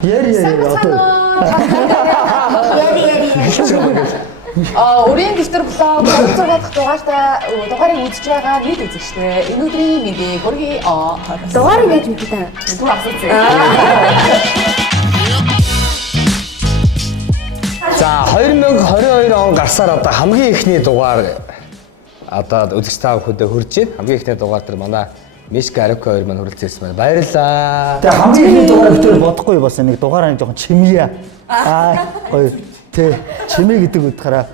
Яри. Өрийн дэвтэр блог 26 дахь дугаарыг үзэж байгаа нийт үзэгчдээ энэ өдрийн мэдээг хүргэе. Дугаарыг яаж мэдээ та? Түр асууцээ. За 2022 он гарсаар одоо хамгийн ихний дугаар одоо үзэгч тав хөдөө хүрж байна. Хамгийн ихний дугаар тэр манай Мишка Арука 2 маань хүрэлцээсэн байна. Баярлалаа. Тэгээ хамгийн ихний дугаар гэдэг бодохгүй бас нэг дугаараа жоохон чимээ. Гоё тий. Чимээ гэдэг утгаараа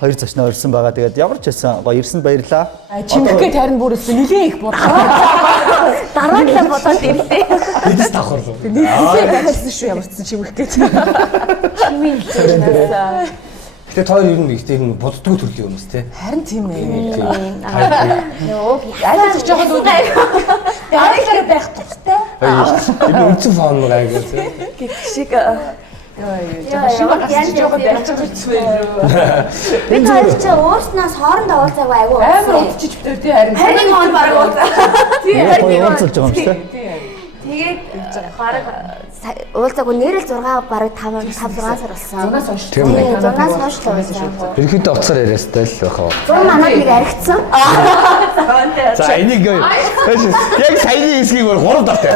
хоёр зочноо орсон байгаа. Тэгээд ямар ч байсан гоё ирсэнд баярлалаа. Чимэхгээ тарин бүрээс нэлээ их бодлоо. Дараа нь бодоод ирлээ. Бидээс давхарлаа. Нэлээ байхсан шүү ямарчсан чимэхгээ. Чимээ хэлсэн. Тэгээ тоо ер нь ихтэй юм боддгоо төрлийн хүмүүс тий. Харин тийм ээ. Нөө Аль ч жоохон дүү. Дараагаар байх тустай. Энэ үнцэн фон мага гэх тий. гэх шиг Жоохон жоохон байцгаа хэвчвэр. бид хоёр ч өөрснөөс хоорондоо уулзаагүй айгүй Амар удчиж битэр тий харин. харин он баг уулзаа. Гоё уулзалж байгаа юм шүү дээ. Тэгээд баг уулзаагүй нэрэл 6 баг 5 6 сар болсон. Зунаас хойш. Тийм үү. Зунаас хойш л уулзаа. Ерөнхийдөө утсаар яриастай л байх уу. Зун манад нэг аригдсан. За энийг яг саяны хэсгийг өөр 3 давтай.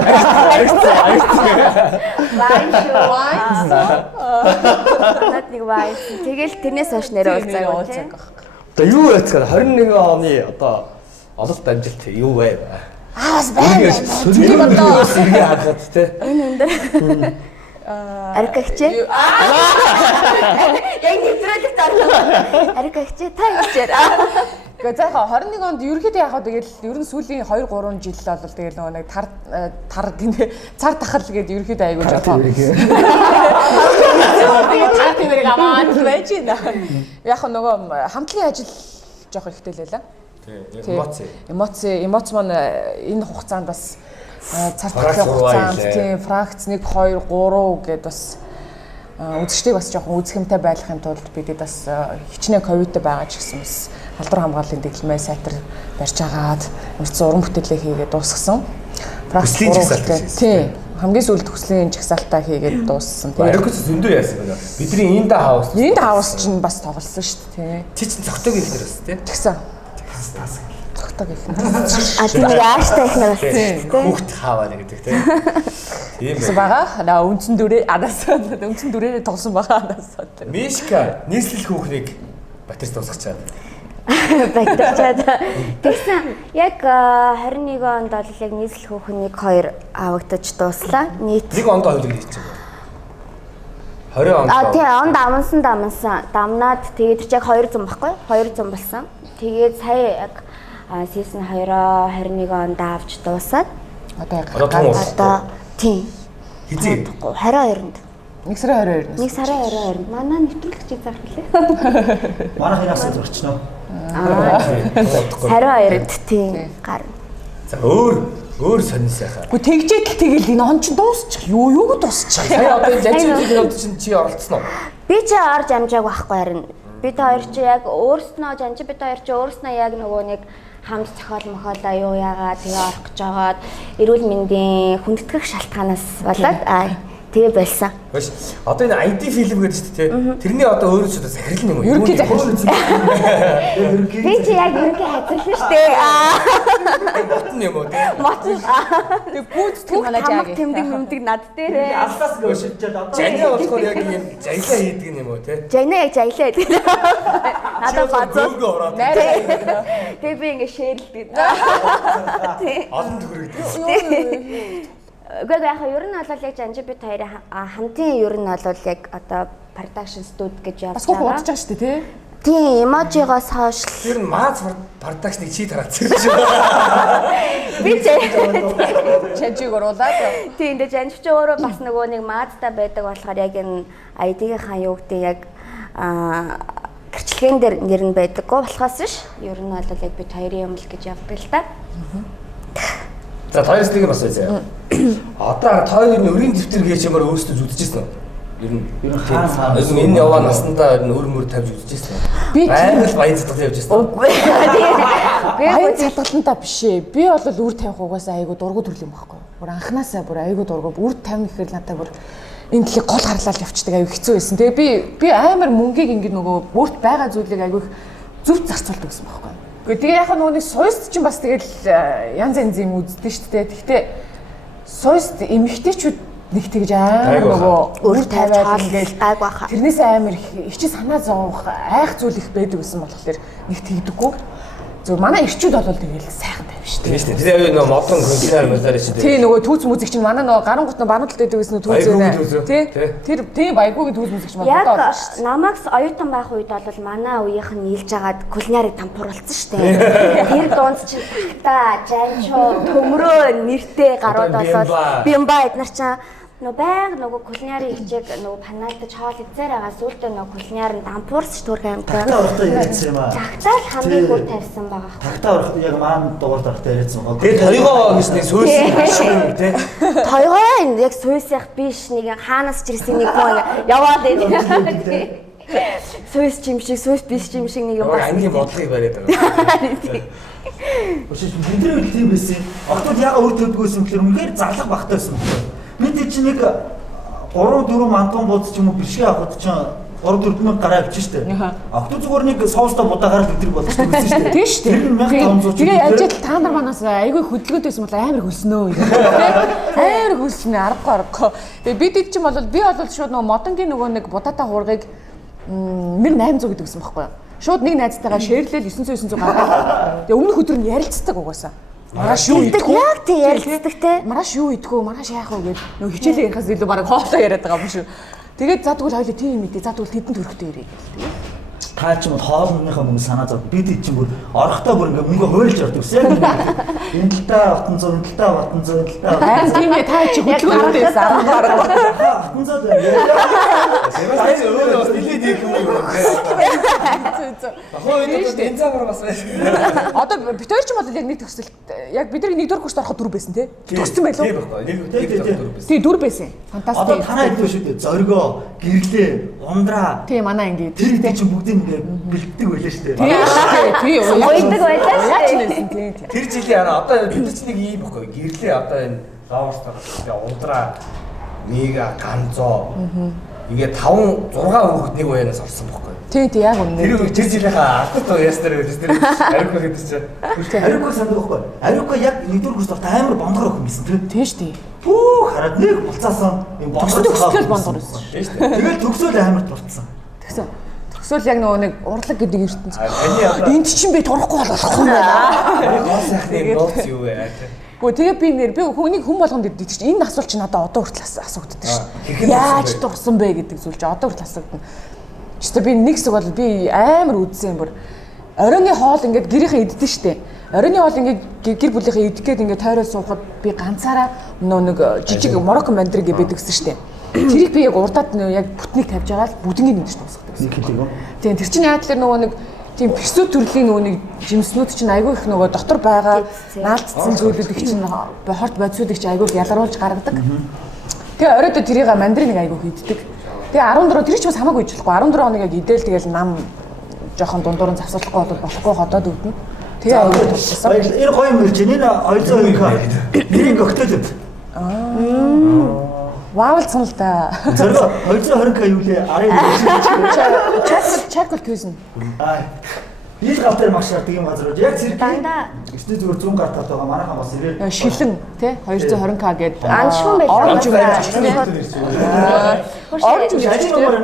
Манад нэг вайс. Тэгэл тэрнээс хойш нэрээ уулзаагүй тийм. Одоо юу яцгаа 21 оны одоо ололт амжилт юу вэ? Бас байна. Тийм одоо сэргээ харахад тий. Аригагчээ. Яг нэвтрүүлэх таа. Аригагчээ та хэлчихээр. Гэхдээ зайхаа 21 онд ерөөхдөө яхаа тэгэл ер нь сүүлийн 2 3 жил бол тэгэл нөгөө нэг тар гинэ цар тахал гээд ерөөхдөө айгуу жоохон. Тар тиймэрэг аваад байж байна. Яг нөгөө хамтлагийн ажил жоохон ихтэй л байлаа. Эмоц маань энэ хугацаанд бас цар тахлын хугацаанд тийм фракц 1 2 3 гээд бас үзэгчдийг бас жоохон үзэхэмтэй байлгахын тулд бидэд бас хичнээн ковидтэй байгаа ч гэсэн бас халдвар хамгааллын дэглэмээ сайтар барьж агаад урьдчилан уран бүтээлээ хийгээд дуусгасан. Хүслийн жагсаалт тийм хамгийн сүүлд хүслийн жагсаалтаа хийгээд дууссан. Арикус зөндөө яасан байна. Бидний Инда хаус. Инда хаус чинь бас тоглосон шүү дээ. Чи чинь цогтойг их нэрс тий. Тэгсэн. Цогтойг их нэрс. Тийм нэг ааштай их нар болсон. Хүүхд хааваа гэдэг тий. Тийм Тэгсэн байгаа. Наа үндсэн дүрээ адаасаад үндсэн дүрээрээ тоглосон байгаа адаасаад. Мишка нийслэл хүүхнийг батэрс дуусгачаад. Байтарчаад. Тэгсэн яг 21 онд бол яг нийслэл хүүхнийг 2 авагдаж дууслаа. Нийт Нэг онд хоёулыг хийчихсэн. 20 онд. тий онд амнсан. Дамнаад тэгээд ч яг 200 баггүй 200 болсон. Тэгээд сая яг сизон 2-оо 21 онд авч дуусаад Одоо яг одоо тий хизээ. 22-нд 1 сарын 22-нд. 1 сарын 22-нд манай нэвтрүүлэгчийг зах хэлээ. Манайх энэ асуулт орчихно. 22-нд тий гарна. За өөр сонин сайхан. Гэхдээ тэгжээд тэгэл энэ он ч дуусчих. Юу дуусчих. Сая одоо жажиг юмд чинь чи оролцсон уу? Би ч орж амжааг байхгүй харин. Бид хоёр чи яг өөрснөө жанжи бид хоёр чи өөрснөө яг нөгөө нэг хамт зохиол мохоолоо юу яагаад тэгээ орох гэж жагаад эрүүл мэндийн хүндэтгэх шалтгаанаас болоод тэгээ болсон. Биш. Одоо энэ ID фильм гэдэг чинь тий. Тэрний одоо өөрөө ч одоо захирал юм уу? Ерөнхий захирал. Би чи яг ерөнхий хацарлаа штэ. Ботн юм уу тий? Мотон Тэг гүйцэтгэх манай жааг. тэмдэг над дээрээ. Аллаас гөшөж одоо Жаниа болохоор яг юм жаялаа хийдэг юм уу тий? Жайна яг жаялаа гэдэг. Надад базуу. Гөөгөө ороод Тэгээ би ингэ шэрлдэг. олон төгрөг гэдэг. Гэхдээ яг ер нь бол яг жанжи бид хоёрын хамтын ер нь бол яг одоо production studio гэж Бас явж хөх байгаа. удаж байгаа шүү дээ тий. Тийм, эможигоос хойш Тэр нь маац продакшныг чи тараацсан шүү. би Чажиг оруулаад. тийм дээ жанжи ч өөрөө бас нөгөө нэг маадтай байдаг болохоор яг энэ ID-гийнхаа юу гэдэг яг гэрчлэгэн дээр нэр нь байдаггүй болохоос ш. Ер нь бол яг бид хоёрын юм л гэж явдаг л та. За хоёроос нэг юм асууя. Одоо хоёр нь өрийн дэвтэр хийж ямар өөрсдөө зүтжижсэн үү? Ер нь энэ яваа наснда ер нь өр мөр тавьж үзчихсэн үү? Би байнга л баян цатгал явж байсан. Үгүй. Баян цатгалтантаа биш ээ. Би бол үр тавих угаасаа айгу дургу төрөл юм байхгүй. Бүр анханасаа бүр айгу дургу үр тавих гэхээр надад бүр энэ дэлхийг гол харлаад явчихдаг аюу хэцүү байсан. Тэгээ би амар мөнгийг ингээд нөгөө өөрт байгаа зүйлийг аюу зөв зарцуулдаг гэсэн байхгүй. Тэгээ яг нөгөө нэг суйст чинь бас тэгэл янз юм үздэг шүү дээ. Гэхдээ суйст эмэгтэйчүүд нэг тэгж амар нөгөө өөр тавиад ингээл гайг баха. тэрнээс амар их чи санаа зовох айх зүйл их байдаг гэсэн болохоор нэг тэгдэггүй. Зөв манай ирчүүд бол тэгэл сайхан тавь шүү дээ. Тийм шүү дээ. Тэр нөгөө модон контейнер мэлэр шүү дээ. Тий нөгөө түүц музик чинь манай нөгөө гарангуут нөгөө банууд дэдэг гэсэн түүц үү. Тий. Тэр баягүйгийн түүц музик чинь Яг бодоо шүү дээ. намайг оюутан байх үед бол манай үеийнх нь нийлж агаад кулинарыг дампуурлцсан шүү дээ. Тэр дунд чинь тахта, жанчуу, төмрөө нэртэй гарууд болоод бимба эднэр чинь байг нөгөө кулинарын хичээг нөгөө панаалтаж хоол идсээр байгаа сүултээ нөгөө кулинар нь дампуурч төрх амтаа. Тагтаа орохтой яриадсан юм аа. Тагтаал хамгийн бүр тавьсан байгаа. Тагтаа орохтой яг маань дугаар дарахтай яриадсан байгаа. Тэгээд тойгоо гэсний сөөлсөн шиг юм тий. Тойгоо энэ яг сүйсэх биш нэг хаанаас ч ирсэн нэг хүн яваад байд. Сүйс чим шиг сүйс биш чим шиг нэг юм бас. Ангийн бодлогыг бариад байгаа. Өшөөж бидний үед тийм байсан. Октод яга өөр төвдгөөсөн гэхээр үнэхээр зарлах багтаа байсан. Бид чинь нэг 3-4 мантон бууз ч юм уу бишгээ авахд чинь 3-4 мянга гараа авчих штэ. Октод зүгээр нэг соустой будаагаар өдрийг болгочихсон байсан штэ. Тийм штэ. Тэгээ ажил та нар манаас айгүй хөдөлгөөнтэйсэн бол амар хөлснөө. Амар хөлснө аргагүй. Тэгээ бид чинь бол би бол шууд нөгөө модонгийн нөгөө нэг будаатай хуургыг 1800 гэдэг гэсэн байхгүй юу? Шууд нэг найзтайгаа шеэрлэл 900 гаргаад. Тэгээ өмнөх өдөр нь ярилцдаг угаасаа. Маргааш юу идэх вэ? Яг тийм ярилцдаг те. Маргааш юу идэх вэ? Маргааш яах вэ гэдэг нөгөө хичээлээ ярихаас илүү бараг хоолоо яриад байгаа юм шүү. Тэгээд за тэгвэл хоёул тийм мэдээ. За тэгвэл тэдэнд төрөхтэй ирээ гэдэг. Та ч юм бол хоолныхоо мөнгө санаа зов. Бид чинь бүр орохдоо бүр ингээ мөнгө хуйлж ордог гэсэн. Энэ талдаа 800, энэ талдаа 800, энэ талдаа. Аа тийм ээ та чи хөдөлгөөнтэй байсан. 800 байна. Себастьян өөрөө бас нилээд их юм уу. Хоо энэ цагаар бас байна. Одоо бид хоёр ч юм бол яг нэг төсөлт яг бидний нэг дөрөв курст ороход 4 байсан тий. Төссөн байлоо. Тийм байхгүй. Нэг тий 4 байсан. Фантастик. Одоо танаа хэлдэг шүү дээ. Зоргоо, гэрлээ, ундраа. Тий манай ингээд тэр их чинь бүгдийг ингээ бэлддэг байлаа шүү дээ. Тий. Уйдаг байлаа шүү дээ. Тэр жилийн одоо бид нар ч нэг ийм байхгүй. Гэрлээ одоо энэ лаврстаа ундраа, мега, ганзоо. Ингээ 5 6 хүүхэд нэг уянаас орсон байхгүй. Тий яг үнэ. Тэр жилийнхаа алдаа ястар байлаа тэр ариука гэдэг чинь. Ариука сандаг байхгүй. Ариука яг нэгдүгээр курст ороход амар бондгор охин байсан тийм. Тий шүү дээ. Пүү хараад нэг буцаасан юм бондгор төгсгөл бондгор байсан шүү дээ. Тэгэл төгсөөл амар дурдсан. Төгсөөл яг нөгөө нэг урлаг гэдэг ертөнц. Таны одоо энд чинь би турахгүй болохгүй юм байна. гоо сайхны нууц юу вэ? Тэгээ би хүнийг хүн болгонд ирдэг чинь энэ асуулт чинь одоо хүртэл асуугддаг шүү. Яаж дурсан бэ гэдэг зүйл чинь одоо хүртэл асуугдана. Гэхдээ би нэг хэсэг бол би амар үдсэн юм бүр. Оройны хоол ингээд гэрийнхээ иддэг штэ. Оройны хоол ингээд гэр бүлийнхээ идэх гээд ингээд тойрол суухад би ганцаараа нэг жижиг морокко мандрин гэ байдаг гэсэн штэ. Тэрийг би яг урдаад яг бүтнийг тавьж байгаа л бүгднийг нэгж дуусгадаг гэсэн. Нэг хэлээг үү? Тийм тэр чинь яа тэлэр нөгөө нэг тийм песүү төрлийн нөгөө нэг жимснүүд чинь айгүй их нөгөө дотор байгаа наалцсан зүйлүүд их чинь хорт бодисууд их чинь айгүй ялгаруулж гаргадаг. Тэгээ оройдоо тэрийг мандриныг айгүй хийддэг. Тэгээ 14 тэр чинь бас хамаагүй ижлэхгүй 14 хоног яг идэл тэгэл нам жоохон дундуур нь завсарлахгүй бол болохгүй ходоод өвдөн. Тэгээ айгүй тулсан. Энэ гоё юм л чинь энэ 202 нэрийг өгтөлөд. Ваавал санал та. Зорго 220 юу лээ арай чакл төсөн. Ил гавтар маш шаарддаг юм газар яг зэрэг дандаа өчтөд зүгээр 100 га тавтай байгаа манайхан бас ирээ шилэн тий 220к гэдэг аншгүй байж оранж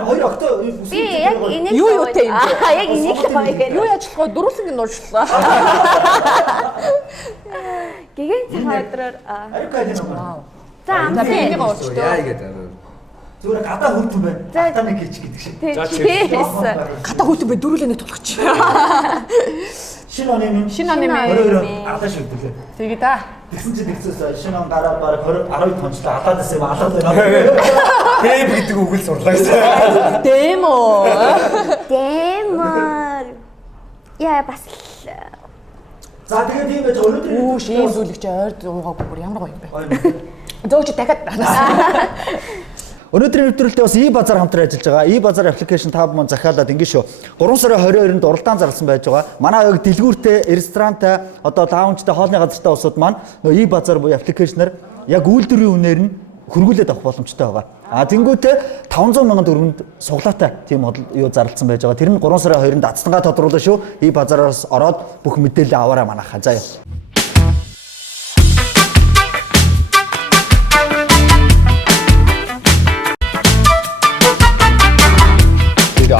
хоёр огтой би яг энийг юу юутай юм бэ? Яг энийг л гоё. Юу яачлаа дөрүүлсэнгийн нуушлаа. Гэгэн цагаан өдрөөр ариука энэ юм. за амтны энийг уурчлаа. Яа гэдэг. Зүгээр гадаа хөртөн байна. Гадаа нэг хийч гэдэг шиг. Гадаа хүйтэн бай дөрүүлээ нэг тулгач. Шинэ оны минь гадаа шигдүүлээ. Тэгээ да. Тэгсэн чинь тэгсээс шинэ он гараад бараг 12 тонцлоо алаадас юм алаад байна. Дэм гэдэг үгэл сурлаа гэсэн. Дэмор яа бас За тэгээд юм байж өнөөдөр Үу шийм зүйлч ойр зуугаагүй бүр ямар гоё юм бэ? Зөөч дахиад Өнөөдрийн нэвтрүүлэлтэд бас E-базар хамтран ажиллаж байгаа. E-базар аппликейшн та бүхэн захиалаад ингэ шүү. 3 сарын 22-нд уралдаан зарласан байж байгаа. Манай яг дэлгүүртэй, ресторантай, одоо лаунжтай, хоолны газартай усуд маань нөгөө E-базар буюу аппликейшнээр яг үйлдвэрийн үнээр нь хөргүүлээд авах боломжтой байгаа. Тэнгүүтээ 500 сая төгрөгөнд суглаатай тийм юу зарласан байж байгаа. Тэр нь 3 сарын 2-нд дацдангаа тодруулсан шүү. И базараас ороод бүх мэдээлэл аваарай манайхаа. Заяа.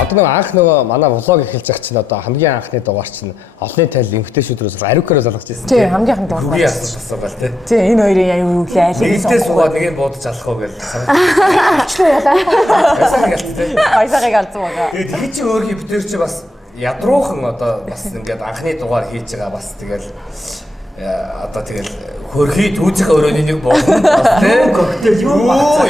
Одоо нэг анх нөгөө манай влог эхэлж байгаа чинь одоо хамгийн анхны дугаар чинь олонний тайл эмгтээчүүдээс ариукараа залгаж ирсэн. Тий, хамгийн анхны дугаар. Үгүй асуусан байл тий. Тий, энэ хоёрын аюу лайл. Нэгдээ суугаад нэг нь буудаж алах уу гэж санаа. Ачлаа яла. Баясаг ялт тий. Баясагыг алдсан байгаа. Тэгээд хий чи өөр хиптер чи бас ядруухан одоо бас ингээд анхны дугаар хийж байгаа бас тэгэл одоо тэгэл хөрхий түүцэх өрөөний нэг болно бас тий. Коктейл юу багцаа.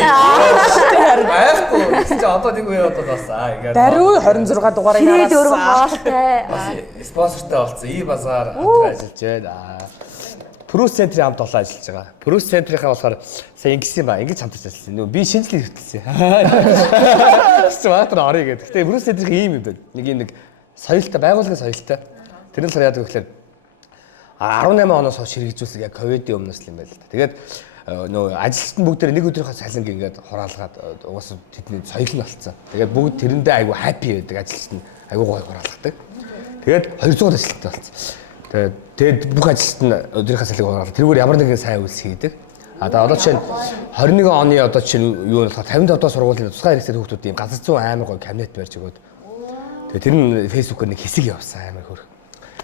Айхгүй чи одоо нэг үе одоо бас ингээд Даруй 26 дугаарыг Хийд өрөө харуулсан. хоолтой. спонсортой болсон. И базар хамтран ажиллаж байна. Прус центрийн хамт олон ажиллаж байгаа. Прус центрийнхаа болохоор сая ингэсэн юм ба. Ингэж хамтарч ажилласан. Нөгөө би шинжилгээ хэрэгтэлсэн. Чи баатар орё гэдэг. Гэтэ Прус центрийн ийм юм байна. Нэг юм нэг соёлтой байгууллагын соёлтой. Тэр нь болохоор яадаг вэ гэхээр 18 оноос хойш хэрэгжүүлсэн яг ковидын өмнөөс л юм байл л да. Тэгээд нөгөө ажилчид бүгдээр нэг өдрийнхөө цалинг ингээд хураалгаад угаасаа тэдний соёл нь болцсон. Тэгээд бүгд тэрэндээ айгу happy байдаг ажилчид нь айгу гоё хураалгадаг. Тэгээд 200 ажилтнтай болцсон. Тэгээд бүх ажилчид нь өдрийнхөө цалинг хураалгаад тэрүүгээр ямар нэгэн сайн үйлс хийдэг. Одоо жишээ нь 21 оны одоо жишээ нь юу нь болохоор 55 дахь сургуулийн тусгай хэрэгсэл хүүхдүүд ийм газар зүүн амар гоё кабинет барьж өгөөд. Тэгээд тэр нь фэйсбүүкээр нэг хэсэг явуулсан амар хөрх.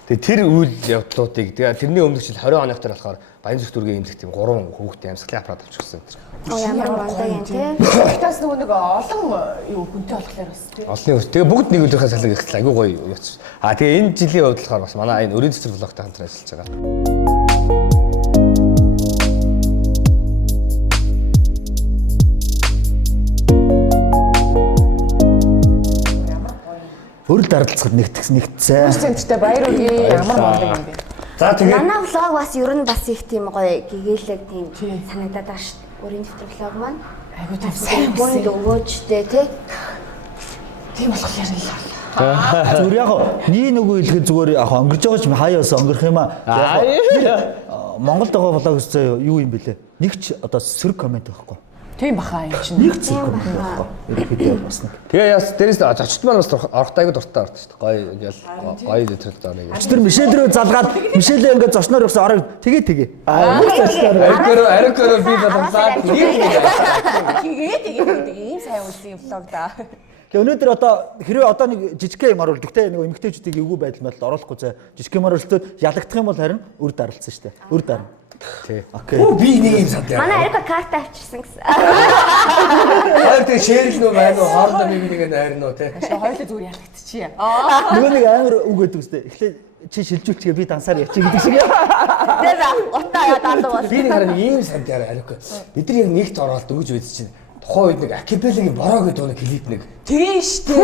Тэгээ тэр үйл явдлуудыг тэгээ тэрний өмнөх жил 20 оных дээр болохоор Баянзүрх дүүргийн эмнэлэгт тийм 3 хүүхдээ амьсгалын аппарат авчихсан. Ямар мундаг юм те. Тэгтээс нөгөө нэг олон юу хүнтэй болохоор бас тий. Олонний ус. Тэгээ бүгд нэг өдрийнхөө салхиг ихтэл айгүй гоё явц. Тэгээ энэ жилийн хувьд болохоор бас манай энэ өрийн цэцэр влогтой хамтран ажиллаж байгаа. Хөрөл дарлцахад нэгтсэн. Центртэй баяр үгүй ямар мундаг юм бэ. За тэгээ Манай влог бас ер нь бас их тийм гоё гэгээлэг тийм санагдаад байгаа шүү дээ. Өрийн дэвтэр влог маань. Айгуу тийм сайн Бүнд өгөөжтэй тий. Тийм болохоор л. Зүгээр яг нэг нөгөө хэлэхэд зүгээр яг өнгөрж байгаа ч хаяас өнгөрөх юм аа. Монголд байгаа влог үзсэн юу юм бэлээ? Нэг ч одоо сөрөг комент байхгүй. Тийм баха юм чинь. Нэг ч сөрөг комент байхгүй. Ерөнхийдөө бас нэг. тэгээ яс дээрээс зочд маань бас орохтой айгүй дуртай ордог шүү дээ. Гоё ингээл гоё тэр даа. Тэр Мишель рүү залгаад Мишель ингээд зочноор өгсөн орог тэгээ. Нэг зочноор. Ариукараа би боловсаад Тэгээд ийм сайн үлсэн влог да. Тэгээ өнөөдөр одоо хэрвээ одоо нэг жижигхэн юм оруулдаг те нэг эмгтээчүүдийг эвгүй байдал мэдэл оруулахгүй зэ жижигхэн юм оруултууд ялагдах юм бол харин үр даралцсан шүү дээ. Үр дарна. тий. Окей. Би нэг юм сад яа. Манай Арика карта авчирсан гэсэн. Хоёр тэг шэрлэн үү байна уу хоорондоо би нэг найрна уу тий. Хоёулаа зүгээр ялагдчихъя. Нөгөө нэг амар үг гэдэг үстэй. Эхлээд чи шилжүүлчихээ би дансаар явчих гэдэг шиг. Тэгээ утаа яваад алуу бол. Би нэг харин ийм санд яа ариук. Бид нар яг нэгт ороод өгж байд чинь. Тухайн үед нэг акапелагийн бороо гэдэг нэг клип нэг. Тэгээ штэ.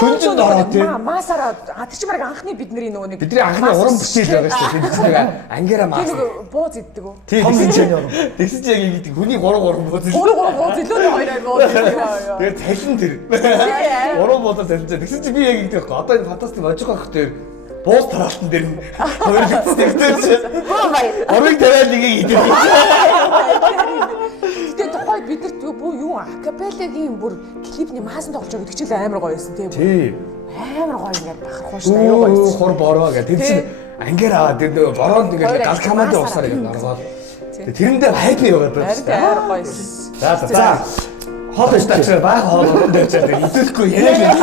Шүнжинд ороод тий. Масараа тэр чинь баг анхны бидний нөгөө нэг Бидний анхны уран бүтээл байгаа шүү дээ. Тэнд нэг ангера мас. нэг бууз иддэг үү? Том хэмжээний уран. Тэгсэн чинь яг ингэдэг. Хүний 3 бууз. 3 бууз илүү нэг 2 бууз. Тэгээд цалин тэр. Уран бууз цалин. Тэгсэн чинь би яг ингэдэг байхгүй. Одоо энэ фантастик ажиг байх дээр бууз тараалтан дээр хоёрлогдсон тэр чинь. Орыг тавиал нэгийг идэв. Тэгээ тухайд бид нар бүү юу акапелагийн бүр клипний маасан тоглож байгаа гэдэг чинь амар гоё байсан тийм. Тий. Амар гоё ингээд бахархуу шүү аюу гоё байсан. Хур бороо гэх. Тэр чинь ангера тэр нөгөө бороонд ингээд гал камаад уусаар ингээд оргоод. Тэрэндээ хайпи яваад байна. Харин амар гоё байсан. За. Хоол дэвчээр баг хоол дэвчээр идэхгүй яг юм.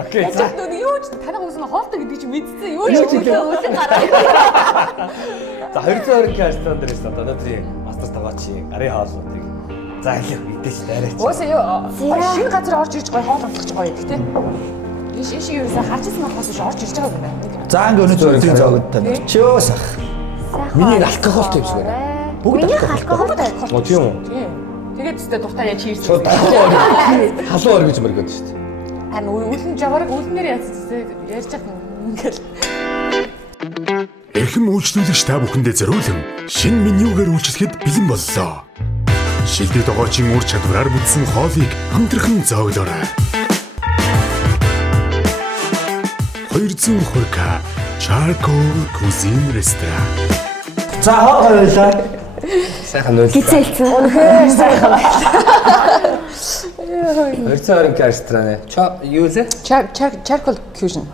Окей. За. Нөгөө юу ч танаа хүмүүс хоолтой гэдэг чинь мэдсэн юу ч Үгүй гараа. За 220 кастан дээрээс одоо өнөөдрийн мастер таваачийн гарын хоолнуудыг за их мэдээж дайраач. Уусаа юу шинэ газар орж ирж гоё хоол амтлах ч гоё гэдэг тийм. Иш юусаа харчихсан болохоос биш орж ирж байгаа юм байна. За ингээ өнөөдөр зүйн зоогд тань. Чөөс ах. Миний алкоголтой юм шиг байна. Бүгд алкоголтой. Оо тийм үү? Тийм. Тэгээд тест дуртай яа чирс. Шууд халуун оргиж мөргөд шүү дээ. Харин үлэн жавараг үлнээр ярьж байгаа ингээл. Эрхэм үйлчлүүлэгч та бүхэндээ зориулан шинэ менюгээр үйлчлэхэд бэлэн боллоо. Шилдэг догоочийн ур чадвараар бүтсэн хоолыг хамтран зоглоорой. 220K Charcoal Cuisine Restaurant. За хоол хоёлаа. Сайхан нөл. Гизэлцэн. Үнэхээр сайхан байна. 220 ресторан. Юу лээ? Charcoal fusion.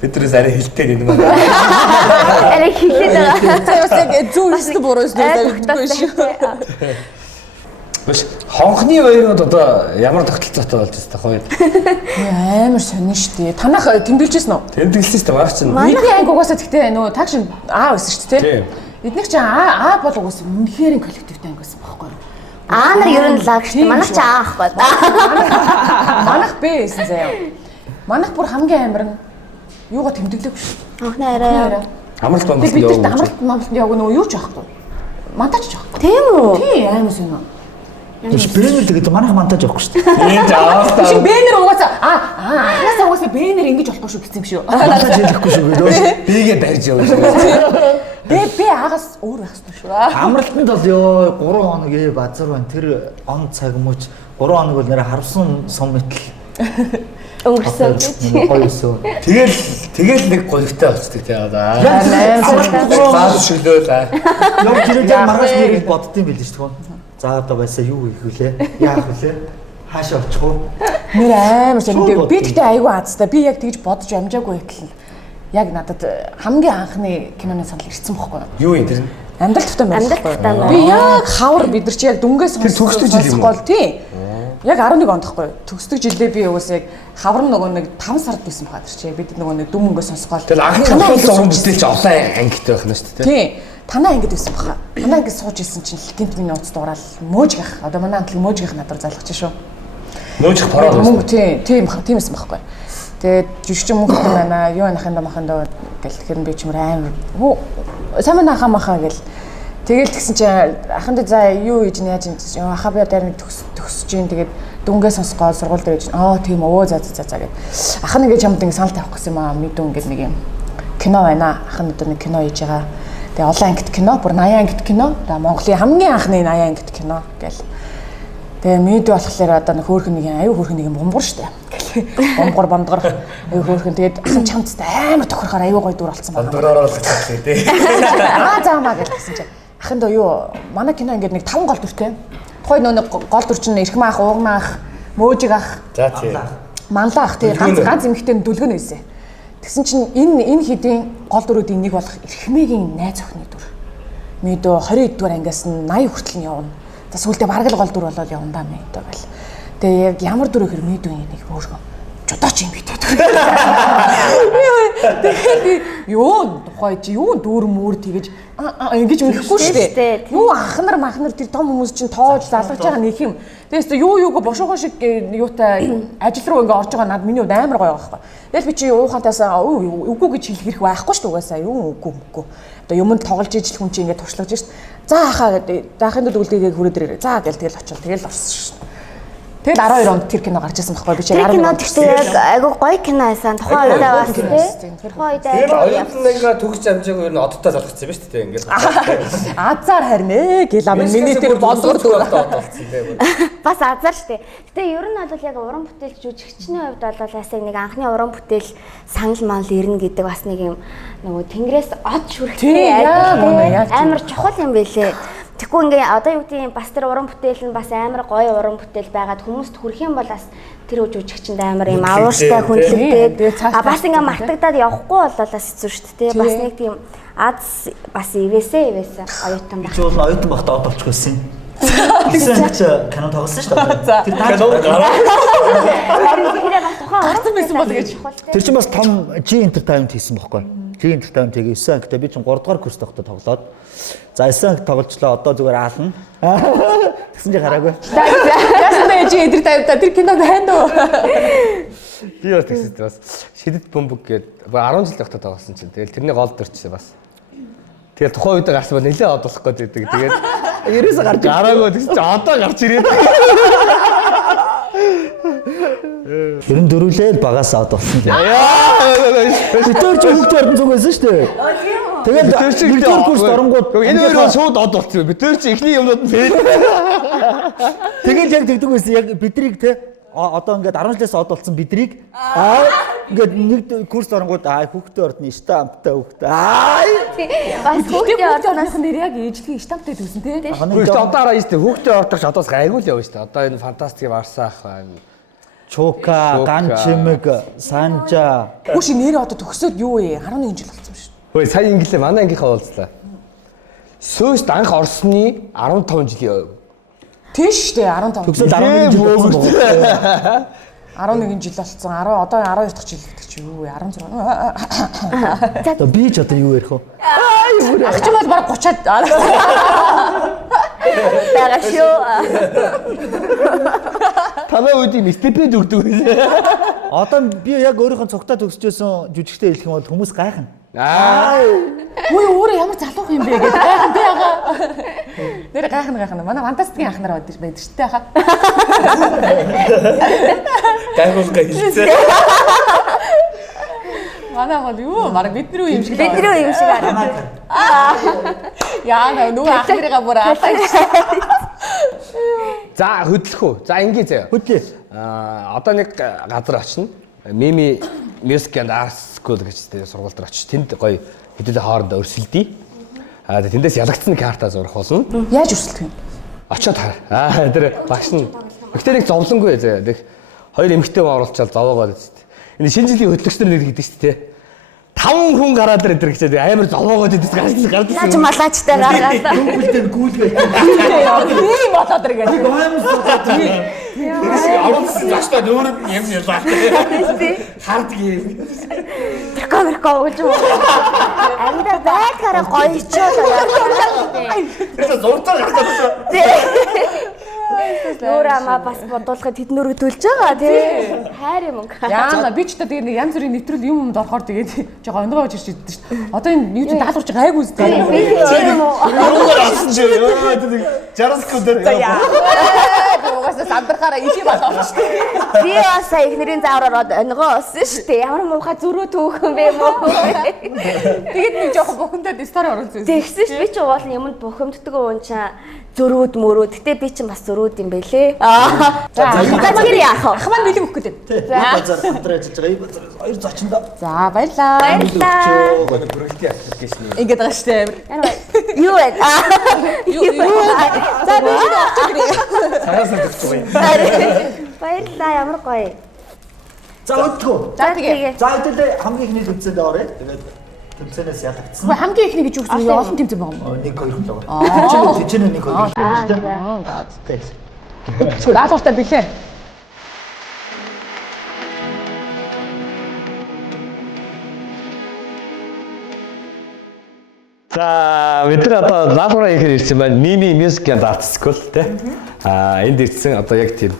Биднээс арай хилтэй юм байна. Арай хилээд байгаа. Бас яг зүү хийсэн буруу шүү дээ. Биш хонхны хоёрод одоо ямар тогтолцоотой болж байгаа хоёр. Амар сонин шүү дээ. Танах тэмдэглэжсэн үү? Тэмдэглэсэн шүү дээ. Маш чинь. Бидний анги угаасаа тэгтээ нөгөө тагшин А байсан шүү дээ. Тийм. Эднийх чинь А бол угаасаа үнэхээр коллективтэй анги байсан байхгүй юу? Аа нар ер нь лаг шүү дээ. Манайх ч аа ахгүй. Манайх Б байсан заяа. Манайх бүр хамгийн амар нь юугаа тэмдэглээгүй шүү. Анхны арай. Амралт бомболт Бид яваа. амралт яваг нөгөө юу ч байхгүй. Мантаж ч байхгүй. Тийм үү? Тий амар сонин. Биш бэнэр тэгээд манайх мантаж авахгүй шүү дээ. Энд аваад Чи бэнер угаасаа анхаасаа угаасаа бэнер ингэж болохгүй шүү гэсэн юм шүү. Мантаж хэлэхгүй шүү гэдэг. бигээ барьж яваа шүү. Бэ агаас өөр байх хэрэгтэй шүү. Амралтанд бол ёо 3 хоног базар байна. Тэр он цаг мөч 3 хоног бол нэрэ харвсан сум мэтл. Өнгөрсөн. Хоёрсоо. Тэгэл нэг гоёвтой болцдог тий одоо. Амар Заа шөглөөл. Яг тэр яг маргааш нэрийг боддсон байл шүү дээ. За одоо байсаа юу хийх вүлээ? Яах вүлээ? Хаашаа очих вэ? нэр амар сонин. Би тэгтээ айгүй азтай. Би яг тэгж бодож амжаагүй байтал яг надад хамгийн анхны киноны санал ирсэн бохгүй юу? Юу юм тэр? Амдалт тутам байсан. Амдалт тутам. Би яг хавар бид нар чи яг дүнгээс төгсдөг жил юм уу? сонсгол тий. Яг 11 онд тахгүй. Төгсдөг жилдээ би уус яг хавар нөгөө нэг 5 сард байсан байгаа чи бид нөгөө нэг дүм өнгөө сонсгол. Тэгэл анхны уран бүтээлч олон ангит байх нь шүү дээ. Тий. Танаа ангид байсан баха. Танаа ангид сууж исэн чинь гинт миний уц дуурал мөөжгөх. Одоо манай анхлын мөөжгөх надад залгаж шүү. Мөөжих пороо Мөнгө тийм байсан байхгүй. Тэгээд жишгч мөнгө юм байна. Юу анахында маханда гэл тэгэхээр би ч юм амар. Сайн манаа махаа гэл. Тэгэл тэгсэн чинь аханд за юу хийж яаж юм чинь ахаа би одоо төгсөж чинь тэгээд дүнгээ сонсгоо сургууль дээр гэж тийм өө за гэд. Ах нь ингэж юмд ингэ санал тавих гэсэн юм аа. Мэдүү ингэ нэг юм кино байна. Ах нь одоо нэг кино хийж байгаа. Тэгээ олон ангит кино, бүр 80 ангит кино. Тэгээ Монголын хамгийн анхны 80 ангит кино гэл. Тэгээ мэдээ болохоор одоо нэг хөөрхөн нэг аюу хөөрхөн нэг бомбор штэ. Бомбор бондгор аюу хөөрхөн тэгээд ах нь чамцтай амар тохирохоор аюу гой дүр болсон байна. Бондгороор л хэлээ тий. Заамаа гэсэн чинь ахын доо юу манай кино ингээд нэг 5 гол дүртэй. Тухайн нэг гол дүр чинь эрх маах, уугнаах, мөөжиг ах, За тий. манлаах тий ганц эмэгтэй дүлгэн байсан. Тэгсэн чинь энэ хэдийн гол дүрүүдийн нэг болох Эрхмээгийн найз охины дүр. Мэдөө 20 дугаар ангиас нь 80 хүртэл нь явна. За сүүлдээ бараг л гол дүр болоод явна да мэдээ байл. Тэгээ яг ямар дүр ихэр мэдүү нэг өөргөө жодооч юм битээ. Тэгээд юу тухай чи юу дүүр мөр тэгэж ингэж үлэхгүй шүү дээ. Юу ахнар махнар тэр том хүмүүс чинь тоож залгаж байгаа нэг юм. Тэгээс юу юуг бошоогоо шиг юутай ажил руу ингээ орж байгаа над миний хувьд амар гоё байхгүй. Тэгэл би чи уухантайсаа үгүй гэж хэлэх хэрэг байхгүй шүү дээ угаасаа юу үгүй. Одоо юмд тоглож ижил хүн чи ингээ туршлагаж шүү дээ. За хаа гэдэг заахын дэл үлдээгээд хүрээд ирээ. За гэл тэгэл очил тэгэл орсон шүү дээ. Тэгэл 12 онд тэр кино гарч ирсэн байхгүй би чи 11 кино онд гэхдээ яг айгу гоё кино байсан. Тухайн үедээ бас тий. Тухайн үедээ Тэр айгу оюутан ингээ төгсч амжаагүй ер нь одтой залгацсан биз дээ ингээ. азар харнэ гэл ам миний тэр бондгор дүр болцсон тий. бас азар штэ. Гэтэ ер нь бол яг уран бүтээлч жүжигчний хувьд бол бас яг нэг анхны уран бүтээл санал манал ирнэ гэдэг бас нэг юм нөгөө тэнгэрээс од шүрхтэй амар чухал юм байлээ. Тэгэхгүй ингээ одоо юу гэдэг юм бас тэр уран бүтээл нь бас амар гоё уран бүтээл байгаад хүмүүст хүрэх юм бол бас тэр жүжигчэнд амар юм авууштай хүндлэгтэй. Бас ингээ мартагдаад явахгүй бол бас хэцүү шүү дээ. Бас нэг тийм аз бас ивэсээ оюутан баг. Чи бол оюутан багтаа од болчих байсан. Тэгсэн чи кино тоглосон шүү дээ. Тэр Тэгэхээр бас тухайн гарсан байсан бол гэж. Тэр чинь бас том G Entertainment хийсэн байхгүй. G Entertainment тэгээ 9 ангитай би чинь 3 дугаар курст тогтоо тоглоод. За 9 анги тоглолчлоо одоо зүгээр аална. Тэгсэн чи хараагүй. Яасан бэ чи эдэр тавьта тэр кино байна уу? Би бас тэгсэн бас шидэт бөмбөг гээд 10 жил тогтоо тоглосон чинь тэгэл тэрний гол дөрчээ бас. Тэгэл тухайн үед гарсан бол нэлээд од болох гээд байдаг. Тэгээд Ерөөсө гарч гараагүй тэгсэн чи одоо гарч ирээд. Ер нь дөрүлээ багаас од болсон лээ. Битүүр ч хөвгт ордон зүг байсан шүү дээ. Тэгээд битүүр курс оронгууд энэ өөрөө шууд од болсон. Битүүр чи эхний юмнууд нь фейл. тэгээд яг тэгдэг байсан. Яг бидрийг те одоо ингээд 10 жилээс од болсон бидрийг ингээд нэг курс оронгууд хүүхдээ ордны штамптай хүүхдээ. Бас хүүхдээ ордоных нэр яг ээжлэгийн штамптай төсөн тий. Гэхдээ одоо араа юм шүү дээ. Хүүхдээ ордогч одоос айгуул явна шүү дээ. Одоо энэ фантастик Варсаах байна. Чука, Ганчимэг, Санжа. Хүүш нэр одоо төгсөөд юу вэ? 11 жил болсон шүү дээ. Хөөе сая инглээ манай ангийнхаа уулзлаа. Сөөст анх орсны 15 жилийн. Тийш шүү дээ 15. Төгсөөд 11 жил болсон байна. 11 жил болсон. Одоо 12 дахь жил гэдэг чи юу вэ? 16. Одоо би ч одоо юу ярих вэ? Ах чи бол баг 30-аад байгаа шүү. Танаа үед юм стипенд өгдөг үү? Одоо би яг өөрийнхөө цогтаа төгсөжсэн жүжигчтэй хэлэх юм бол хүмүүс гайхна. Хөөе өөрөө ямар залуух юм бэ гэдэг гайхан би ягаа. Нэр гайхан. Манай фантастикийн ах нар байдаг шүү дээ хаа. Гайхуулга хэлцээ. Манай бол юу? Мараг бидний үе юм шиг. Бидний үе юм шиг аа. Яа нөгөө ах нарыгаа бүр алаа. За хөдлөх үү? За ингээ заяа. Хөдлөө. Одоо нэг газар очино. Mimi Music and Arts School гэж сургууль дээр очиж тэнд гоё хэдүүлээ хоорондоо өрсөлдөе. Тэндээс ялагдсан карта зурах болно. Яаж өрсөлдөх юм? Очоод хар. Тэр багш нь ихтэй нэг зовлонгүй заяа. Нэг хоёр эмэгтэй оруулчаал зовоогоо гэж. Энэ шинэ жилийн хөтлөгч нар нэр гэдэг шүү дээ. 5 хүн гараад ирдэг гэж амар зовоогоо гэдэг гардаг. Наач малаачтай гаргаад. Гүйлдэн гүйлгээ. Тийм болоод иргээ. Тэрс авуулсан заштай өөр юм ялаа. Хардг юм. Тэрко өгч юм. Ангда байхаараа гоё ч яа. Тэр зурдаар гаргасан. Өөр амаа бас бодуулахад тэднөрөө төлж байгаа тий. Хайр юм уу? Яа би ч та тэгээ нэг янз бүрийн нэвтрүүл юмд орохоор тэгээд жоо онгоо очиж ирдэг шүү дээ. Одоо энэ юу ч даалгаварч гайгүй үстэй. Тийм үү? Өөрөөр авсан чи ёо тэр 60 секунд дээр. Угаасаа сандрахаараа иши болоо шүү дээ. Би бас сая ихнэрийн заавар ороод онгоо олсон шүү дээ. Ямар муухай зөрүү түүхэн бэ мөө. Тэгээд нэг жоохон бухимдаад стори оруулсан. Тэгсэн ш би ч угаал юмд бухимддаг юм чаа. Зөрүүд мөрөө. Гэтэ би ч бас зөрүүд юм байлээ. За тэр яах вэ? Ах маань бэлэг өгөх гэдэг. Базар хамтраа ажиллаж байгаа. Базар хоёр зочиндоо. За баярлаа. Баярлаа. Бүрэлдэхүүн аппликейшн юм. Ингээд байгаа шүү дээ. Юу вэ? Юу. За би Цагаас өгдөг юм. Баярлаа ямар гоё. За өдгөө. За тэгээ. За хэдүүлээ хамгийн ихний тэмцээнд орё. Тэгээд тэмцээнээс ялагдсан. Гэхдээ хамгийн ихний гэж юу гэсэн юм олон тэмцээн байгаа юм. 1-2 л. Тэжээ 1-2. Зүгээр даалгавартай билээ. За бид нар одоо даалгавраа хийхээр ирсэн байна. Mimi Music and Arts School тий. Энд ирсэн одоо яг тийм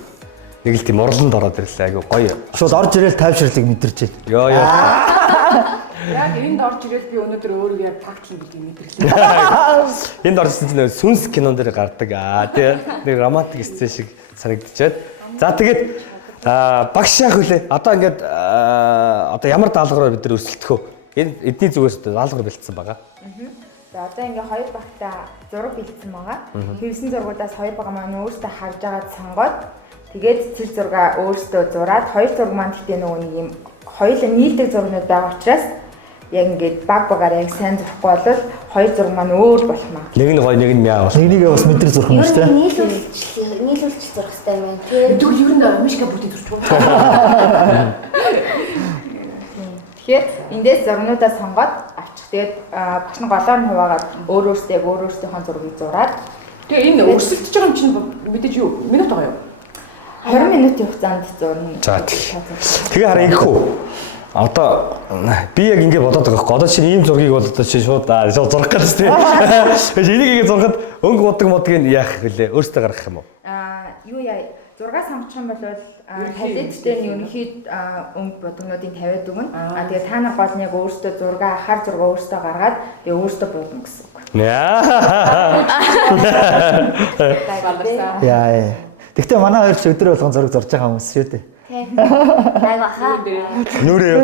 нэг л тийм урланд ороод ирлээ. Айгу гоё. Шууд орж ирэл тайвширлыг мэдэрч байна. Йоо. Яг энд орж ирэл би өнөөдөр өөрөө яг тагч гэдгийг мэдэрлээ. Энд орсон чинь сүнс кинон дээр гардаг. Тий. Нэг романтик сцен шиг санагдчихад. За тэгээд багш яах вүлээ? Одоо ингээд одоо ямар даалгавраар бид нар өрсөлдөх вэ? Энэ эдний зүгээс даалгавар бэлдсэн байгаа. За одоо ингээ хоёр багтаа зураг бэлдсэн байгаа. Хэвсэн зургуудаас хоёр баг маань өөртөө харж байгаад сонгоод тэгээд цэцэл зургаа өөртөө зураад хоёр зураг маань гэхдээ нөгөө нэг юм хоёулаа нийлдэг зургууд байгаа учраас яг ингээд баг багаар яг сайн зурхгүй бол хоёр зураг маань өөр болох маа. Нэг нь гоё, нэг нь мяа. Нэгнийгээ бас мэдрэг зурх юм шүү дээ. Нийлүүлж зурх хэрэгтэй юм. Тэгээд Дүүл ер нь мишка бүтээ зурч байгаа. Тэгэхээр эндээс зургуудаа сонгоод авчих. Тэгээд багш нь голоор нь хуваагаад өөрөөсөө яг өөрөөсийнхөө зургийг зураад Тэгээ энэ өрсөлдөж байгаа юм чинь мэдээж юу? Минут байгаа юу? 20 минутын хугацаанд зурна. За тэгээ хараа ингэхүү. Одоо би яг ингэ бодоод байгаа хгүй. Одоо чинь ийм зургийг бол одоо чинь шууд зурах гэдэг тийм. Энийг ингэ зурхад өнгө модгийг яах вүлээ? Өөртөө гаргах юм уу? Юу яа 6 сонгочих юм бол кадеттэй нь ерөнхийд өнгө бодгонуудыг тавиад өгнө. Тэгээ та нар гол нь яг өөртөө зураг хар зураг өөртөө гаргаад тэгээ өөртөө буудна гэсэн үг. Яа. Тэгтээ манай хоёр ч өдөр болгон зураг зурж байгаа хүмүүс шүү дээ. тийм. Айгаа хаа. Нүрээ.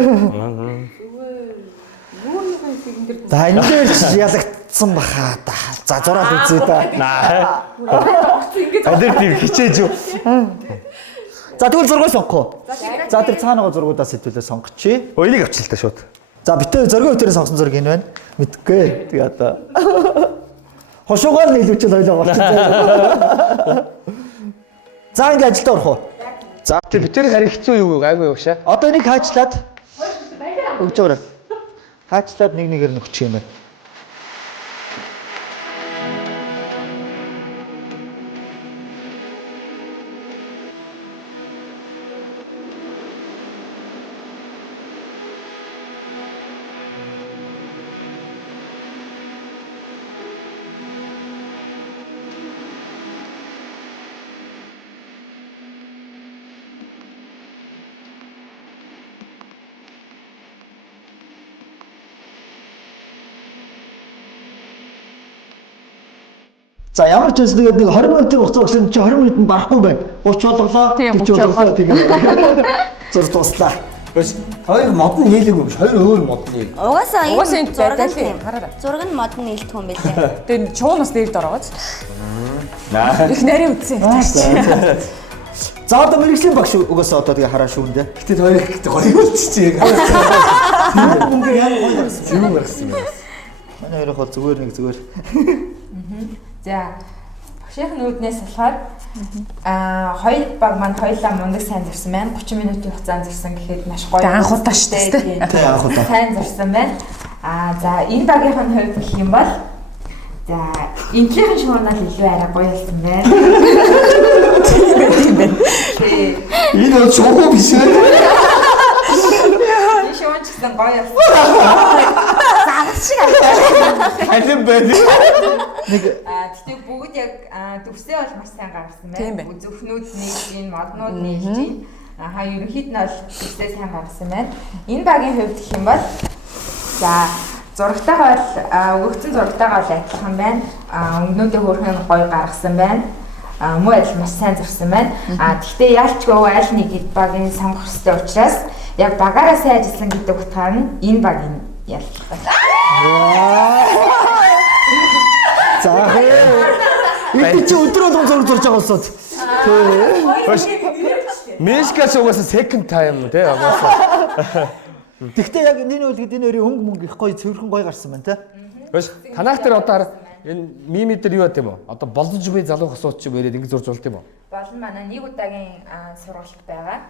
За энэ дээр ч ялагдсан баха та. За зураад үзье да. Адэр тийм хичээж юу? За тэгвэл зураг сонгох уу? За тэр цаанаага зургуудаас хэдүүлээ сонгочих. Энийг авчил та шууд. За битээ зургийн өтөрөө сонгосон зураг энэ байна. Мэдгүй. Тэгээ одоо хошуугаар нийлүүлчихэл хойлоо болчихсон. За ингэ ажилдаа орох уу? За тэр битэр харин хэцүү юу гайгүй юу шаа. Одоо энийг хаачлаад өгч өгөрөө. Хаачлаад нэг нэгээр нөхчих юм байна. За ямар ч юм тэгээд нэг 20 минутын хугацаа өгсөн чи 20 минутанд барахгүй байна. 30 болголоо. Тийм, 40 болголоо тэгээд зур туслаа. Биш. Хоёр мод нь нийлээгүй биш. Хоёр өөр мод нь нийл. Угаасаа Угаасаа энэ энэ зураг байдал нь юм. Хараарай. зураг нь мод нь нээлтэх юм байлээ. Тэгээд чуун бас дээр дөрөөж. Наа. Их нарийн үтсэн. За одоо мэрэгжлийн багш угаасаа одоо тэгээ хараа шүүндэ. Гэтэ хоёр ихтэй гоё болчихжээ. Мөнгө яа гоё гарсан. Юу гарсан юм бэ? Манай хоёрыг бол зүгээр нэг зүгээр. За багшийн үүднээс болохоор хоёр баг маань хоёулаа мундаг сайн зурсан байна. 30 минутын хугацаанд зурсан гэхэд маш гоё. Анх удаа шүү дээ. Тэ анх удаа. Сайн зурсан байна. За энэ багийнх нь хувьд гэх юм бол за энэхийн шуунаад илүү арай гоё болсон байна. Тийм байна. Энэ бол шоу биш үү? Энэ шуун ч гэсэн гоё болсон. Халин байна. Тэгтээ бүгд яг төвсөө бол маш сайн гаргасан Тийм байна. байна. Зөвхнүүд нийлж ийн, моднууд нийлж ийн. Ерөнхийд нь бол төвсөө сайн гаргасан байна. Энэ багийн хувьд гэх юм бол за зурагтайгаа бол өгөгдсөн зурагтайгаа бол адилхан байна. Өнгөнүүдээ хөөрхөн гоё гаргасан байна. Муу адил маш сайн зурсан байна. Тэгтээ яалчгүй аль нэг багийн сонгох хэрэгтэй учраас яг багаараа сайн ажилласан гэдэг утгаар нь энэ багийн ялах байна. За энэ чи өдрөө зураг зурж байгаа болсоо. Мишкаш угаасаа second time тий угаасаа. Тэгтээ яг энэ үлгэд энэ өрийн мөнгө их гоё цэвэрхэн гоё гарсан байна те. Биш. Танах дээр одоо энэ мими дээр юу гэдэм бэ? Одоо боломж бий залуух асууч юм яриад ингэ зурж болт юм уу? Болно манай нэг удаагийн сургалт байгаа.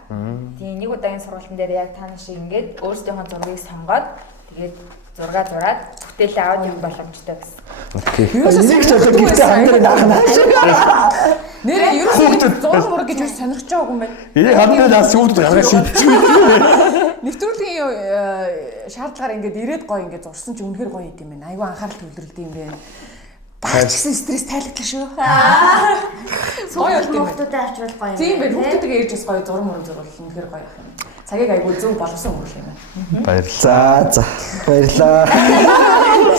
Тийм нэг удаагийн сургалтын дээр яг та нар шиг ингээд өөрсдийнхөө зургийг сонгоод тэгээд зураг зураад бүтээлээ аваад явах боломжтой гэсэн. Окей. Энийг ч одоо гихтээ хандаад наахна. Нэр ерөөсөө зураг мураг гэж юу сонирхож байгаа юм байна. Энийг хандаад нас шууд гаргаж шийдчихв. Нэвтрүүлгийн шаардлагаар ингээд ирээд гоё ингээд зурсан чи үнэхээр гоё юм байна. Айгу анхаарал төвлөрөлт юм байна. Багчсан стресс тайлгдаг шүү. Гоё болт юм байна. Хүүхдүүдэд авчруул гоё юм. Тийм байна. Хүүхдүүдээ ээж бас гоё зураг мураг зурвал үнэхээр гоё ах юм. Цагийг айгу зөв болгосон өнгөрөх юм байна. Баярлалаа. За баярлаа.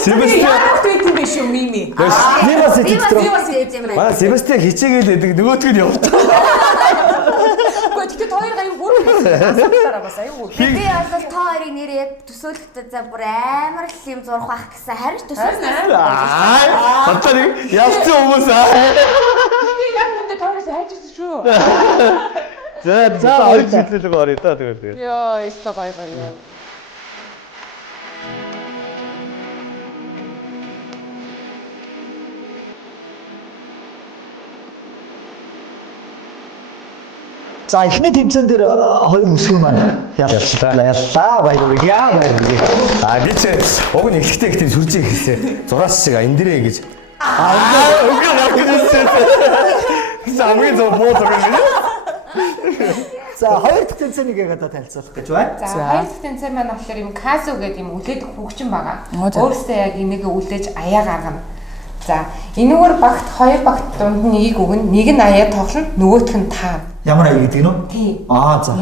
Себастьян Яах вэ юм бэ шүү мими. Би бас Би бас ээж юм байна. Манай Себастьян хичээгээл байдаг нөгөөтг нь явуулдаг. Гэхдээ тэгтээ хоёр аюу бүр асуултаараа бас аюу. Би бол та хоёрыг нэр яг төсөөлөхдөө за бүр амар л юм зурх байх гэсэн харин төсөөлсөн. Одоо нэг явцсан хүмүүс аа. Би яг үүндээ тоороос хайжсэн шүү. За хоёр зүйлийг орё та тэгээд. Йоо, ихтэй гоё гоё. За эхний тэмцээн дээр хоёр өсгөө маань яллаа баярлалаа. Гэж уг нь эхлэхдээ ихтэй сүржээ хэлсэн. Зураас шиг энэ дээрээ гэж. Уг нь яг гэсэн. Самгийн зов боо зураг юм. За хоёр дахь тэмцээнийг яг одоо танилцуулах гэж байна. За хоёр дахь тэнцээ маань болохоор юм казо гэдэг юм үлээдэг хөгжин байгаа. За. Өөрөөсөө яг энийг үлээж аяа гаргана. За энэгээр багт хоёр багт дунд нэгийг өгнө. Нэг нь аяа тоглоно, нөгөөх нь таа. Ямар аяа гэдэг нь үү? Тий. За.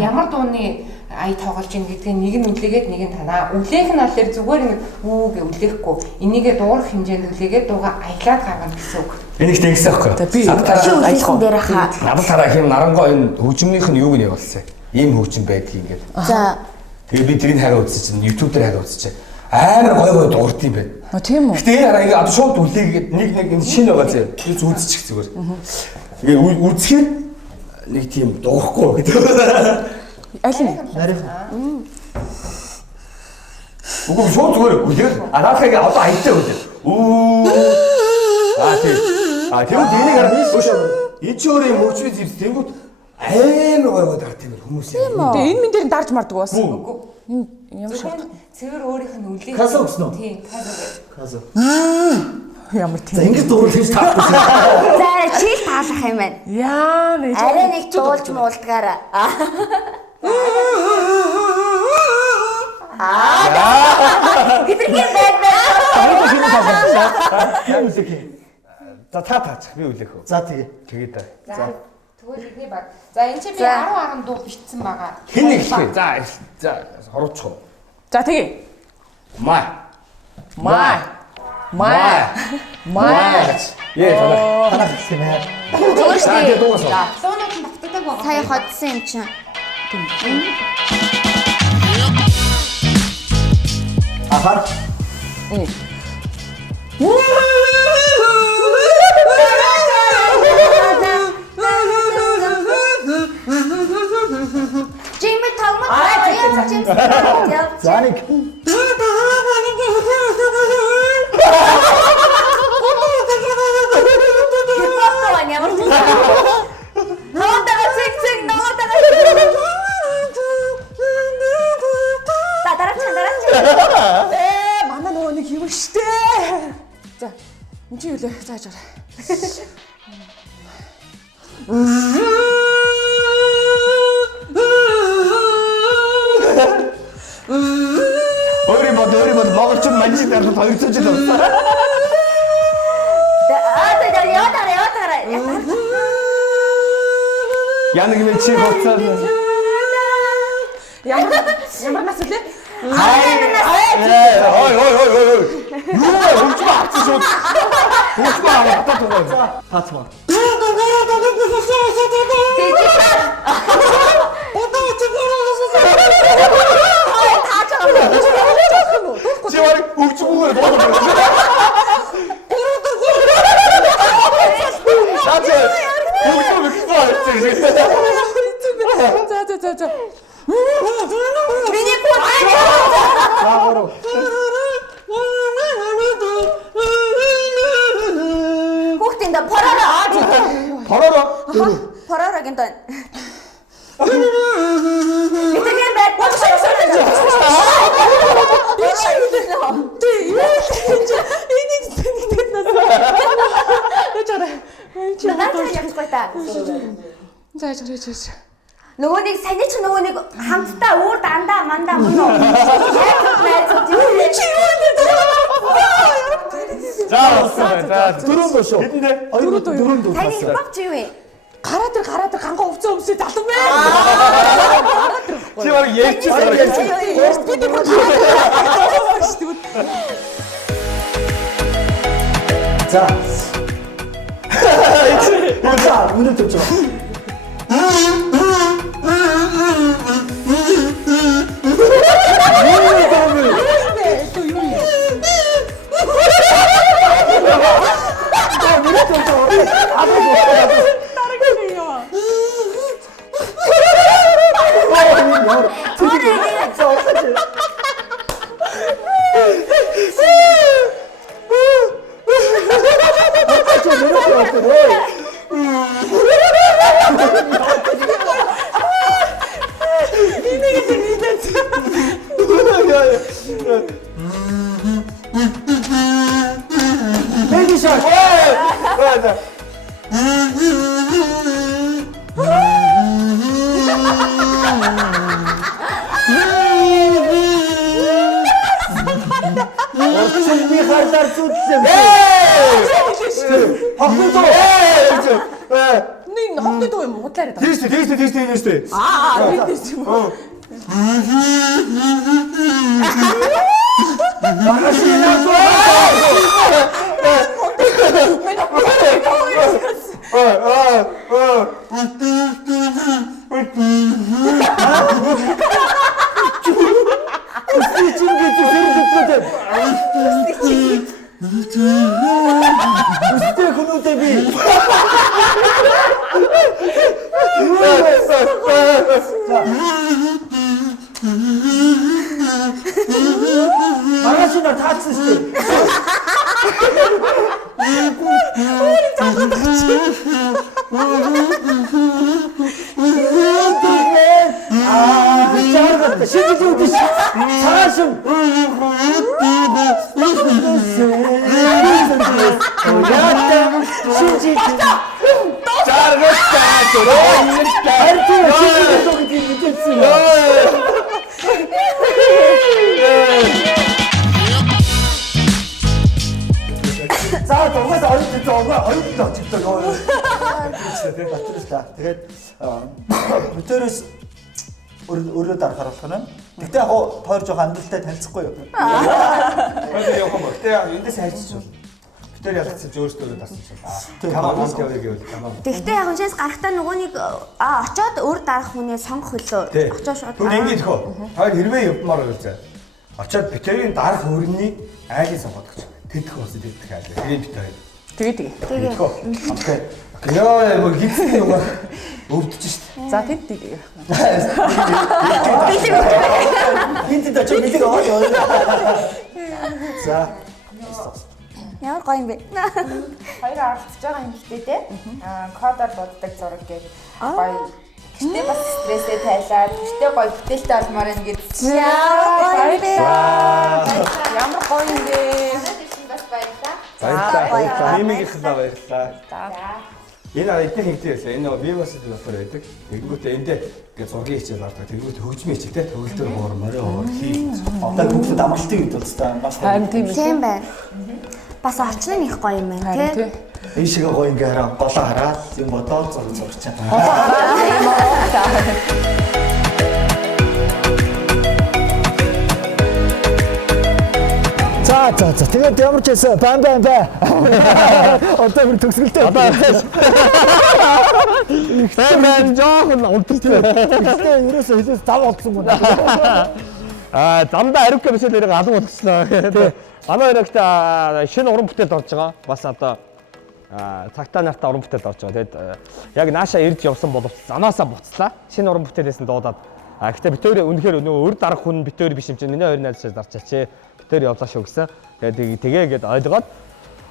Ямар дууны ая тоглож ийн гэдгийг нэг нь үлээгээд нэг нь танаа. Үлээх нь болохоор зүгээр нэг үү гэ үлээхгүй. Энийгээ дуурах хэмжээнд үлээгээд дууга аялаад гаргана гэсэн үг. Энийг тэгсэн аахгүй. Би Үлээсэн дээр хаа. Надад хараа хэм нарангоо энэ хөгжмөнийх нь юуг нь явуулсан. Ийм хөгжим байдгийг ингээд. За Тэгээ би тэрийг хараа үзсэн чинь YouTube дээр хараа үзсэн чинь амар гой гой дуурт юм байна. тийм үү? Гэтэ энэ хараа ингээд шууд үлээгээд нэг энэ шинэ байгаа зэ. Би үзчих зүгээр. Тэгээ үзэхэд нэг тийм дуурахгүй гэдэг. Аль нь? Үгүй шууд зүгээр үгүй тийм. Наадах ингээ одоо аялаа үү. Тэгвэл энийг хараа. Энэ ч өөр юм мөчвэ зэвс тэнгүүд амар гоё даа тийм хүмүүс юм. Тэгээ энэ мен дээр нь дарж мардаг бас. Энэ ямар шалтгаан? Цэвэр өөрийнх нь үлээ. Касо гэсэн үү? Тийм, касо. Ямар тийм. За ингэж дуурал хийж таахгүй. За чийл таалах юм байна. Яа нэ. Арай нэг дуулж муулдгаараа. Гитрхи бай. За та таачих би үлээх үү. За тэгээ. Тэгээд да. За тэгвэл бидний баг. За энэ чи би 10 дуу бичсэн байгаа. Хэн нэг хэлээ. За хоруучих уу. За тэгээ. Май. Яа Танах гэх юм аа. Зүгээр шүү. дуусаа. Дуунууд нь давтдаг байгаа. Сая ходсон юм чинь. Ахаар. Жимми тавмаа. За нэг. Ямар ч юм. Нотага цэг нотага. Дараач. Манай нөгөө нэг юм штэ. За энэ чи юу лээ зааж гараа. Өөрийн монголч манжид дараад 200 жил болсон. Яатараа. Яна гэмээр чи хоцоо. Ямар нас үлээ? Ой. Юу хөвчмө авчих шууд. Хөвчмө аваад байгаа. Таацмаа. Чи барыг хөвчмөөр боолоо. Саач. Хөвчмө гэхээ. За. Миний пот. Хүүхдийн да пороо. Пороогийн тань. Итгэн байд. За. Нөгөө нэг саний ч нөгөө нэг хамтдаа өөр дандаа мандаа мөн үү? За. Дөрөв дөө шүү. Дөрөв дөө. Таны хипхоп чи юу вэ? Гараа дээр ганга өвцөө өмсөй залуу бэ. Чи барыг ярьчих. Би тэр За. За, үнэ төч. Үстэй хүмүүстээ би Маргааш нь таацсан шүү дээ. Чаргат шийдэж үдэж цаашин. Яата шийдэж чаргат За дугаас ойд очтой ёо. Тэгээд бүтээрээс өөрөө дарахаар болох нь. Гэтэ яг тойр жоох андалтай танилцахгүй юу? Хоёул явах юм. Гэтэ эндээс хайчих бол. Бүтээр ялгцсан өөрсдөө дарсан чинь. Камамаас явъя гэвэл камам. Тэгтээ яг уншаас гарахтаа нөгөө нэг очоод өөр дарах хүнээ сонгох хөлөө. Очоо шууд. Түн ингэж хөө. Хоёр хэрвээ явмаар байл заа. Очоод бүтээрийн дарах хөрний айлын сонгоод гэж. Тэдх болсон тэдх айл. Тэгээд бит хоёр. Тэгээ. Окей. Яа, яг хийцэн юм аа. Өвдөж шít. За тэд тэгээ. Хинтэд очоо билэг аваад. За. Ямар гоё юм бэ? Хоёр оролцож байгаа юм гэхдээ те. Кодоор дууддаг зураг гэж гоё. Гэхдээ бас стрессээ тайлаад, гэхдээ гоё бүтээлтэй олмоор юм гэж. Ямар гоё юм бэ? Бас баярлаа. Баярлалаа. Мимигийнхнаа баярлалаа. Энэ эдгээр хинтээс энэ би бас л болохоор байдаг. Тэгэнгүүтээ эндээ ингээд зургийг хичээл ордог. Тэгэнгүүт хөгжмөө хичээлтэй төгөлдөр гоор морин гоор хий. Одоо хүүхдэд амралтыг гэдэг үстэй маш Тийм байна. Бас орчин нь их гоё юм байна тий. ийшээ гоё ингээ хараа голоо хараад юм бодоод зурж чаа. За тэгээд ямар ч байсан бан. Одоо бүр төгсгөлтэй. Бан жоохон унтартай. Гэхдээ ерөөсөө хэлээс зав олдсон юм Аа, замдаа ариук гэсэн нэрийг алан болгосноо. Манай хоёрогт шинэ уран бүтээлд орж байгаа. Бас одоо цагтаа нартаа уран бүтээлд орж байгаа. Тэгээд яг наашаа ирж явсан боловч занаасаа буцлаа. Шинэ уран бүтээлээс нь дуудаад. Гэхдээ битүүр үнэхээр нөгөө өр дарах хүн битүүр биш юм чинь миний хоёр найзчаас дарчаач. Битүүр явлаа шүү гэсэн. Тэгээд тэгээгээд ойлгоод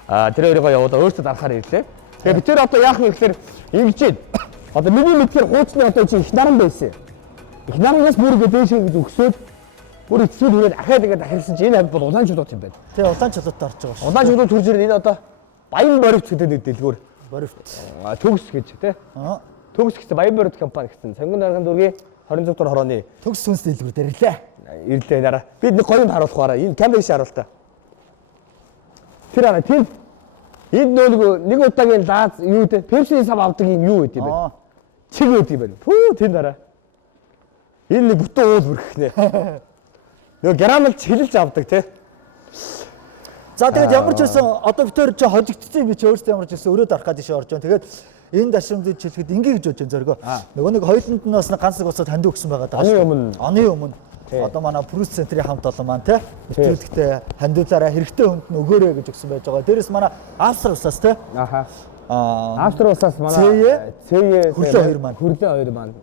тэр хоёроо яваад өөртөө дарахаар ирлээ. Тэгээд битүүр одоо яах вэ гэхээр ингэж байна. Одоо миний мэдхээр хуучны одоо чи их наран байсан. Их наранаас бүр дээш гэж өгсөөд бүр эцсүүд хүрээд ахаад ингээд ахирсан чи энэ хамт бол улаан чулуут юм байна. Тэгээ улаан чулуутад орж байгаа шүү. Улаан чулуут төрж ирэн энэ одоо Баян Боривт гэдэг нэг дэлгүүр. Боривт. Төгс гэж тий. Төгс гэсэн Баян Боривт компани гэсэн. Сонгон даргын дүүргийн 26 дугаар хорооны төгс сүнс дэлгүүр дээр ирлээ. Ирлээ нараа. Бид нэг гоё юм харуулах байраа. Энэ камерыг харуул та. Тэр араа тийм энд нэг удаагийн лаз юу дээ? Пепсийн сав авдаг юм юу гэдэг юм бэ? Чиг үүд юм байна. Пүү тэр нараа. Энэ нэг бүтэн уул бүрхнэ. Нөгөө грамлж хилэлж авдаг тий. За тэгээд ямар ч байсан одоо битээр чи хожигдсон юм чи өөрөөсөө ямар ч байсан өрөө дарах гэдэг шиг орж байгаа. Тэгээд энэ дашрамдыг чилгэхэд ингээ гэж бодож зөргөө. Нөгөө нэг хоёуланд нь бас ганц нэг уцаад ханд өгсөн байгаа даа. Оны өмнө. Одоо манай Прус центрийн хамт олон маань тий. Нэвтрүүлэгтээ хандуулаараа хэрэгтэй хүнд нь өгөөрэй гэж өгсөн байж байгаа. Дээрээс манай Австри улсаас тий. Австри улсаас манай Цэе Хөрлөө хоёр маань.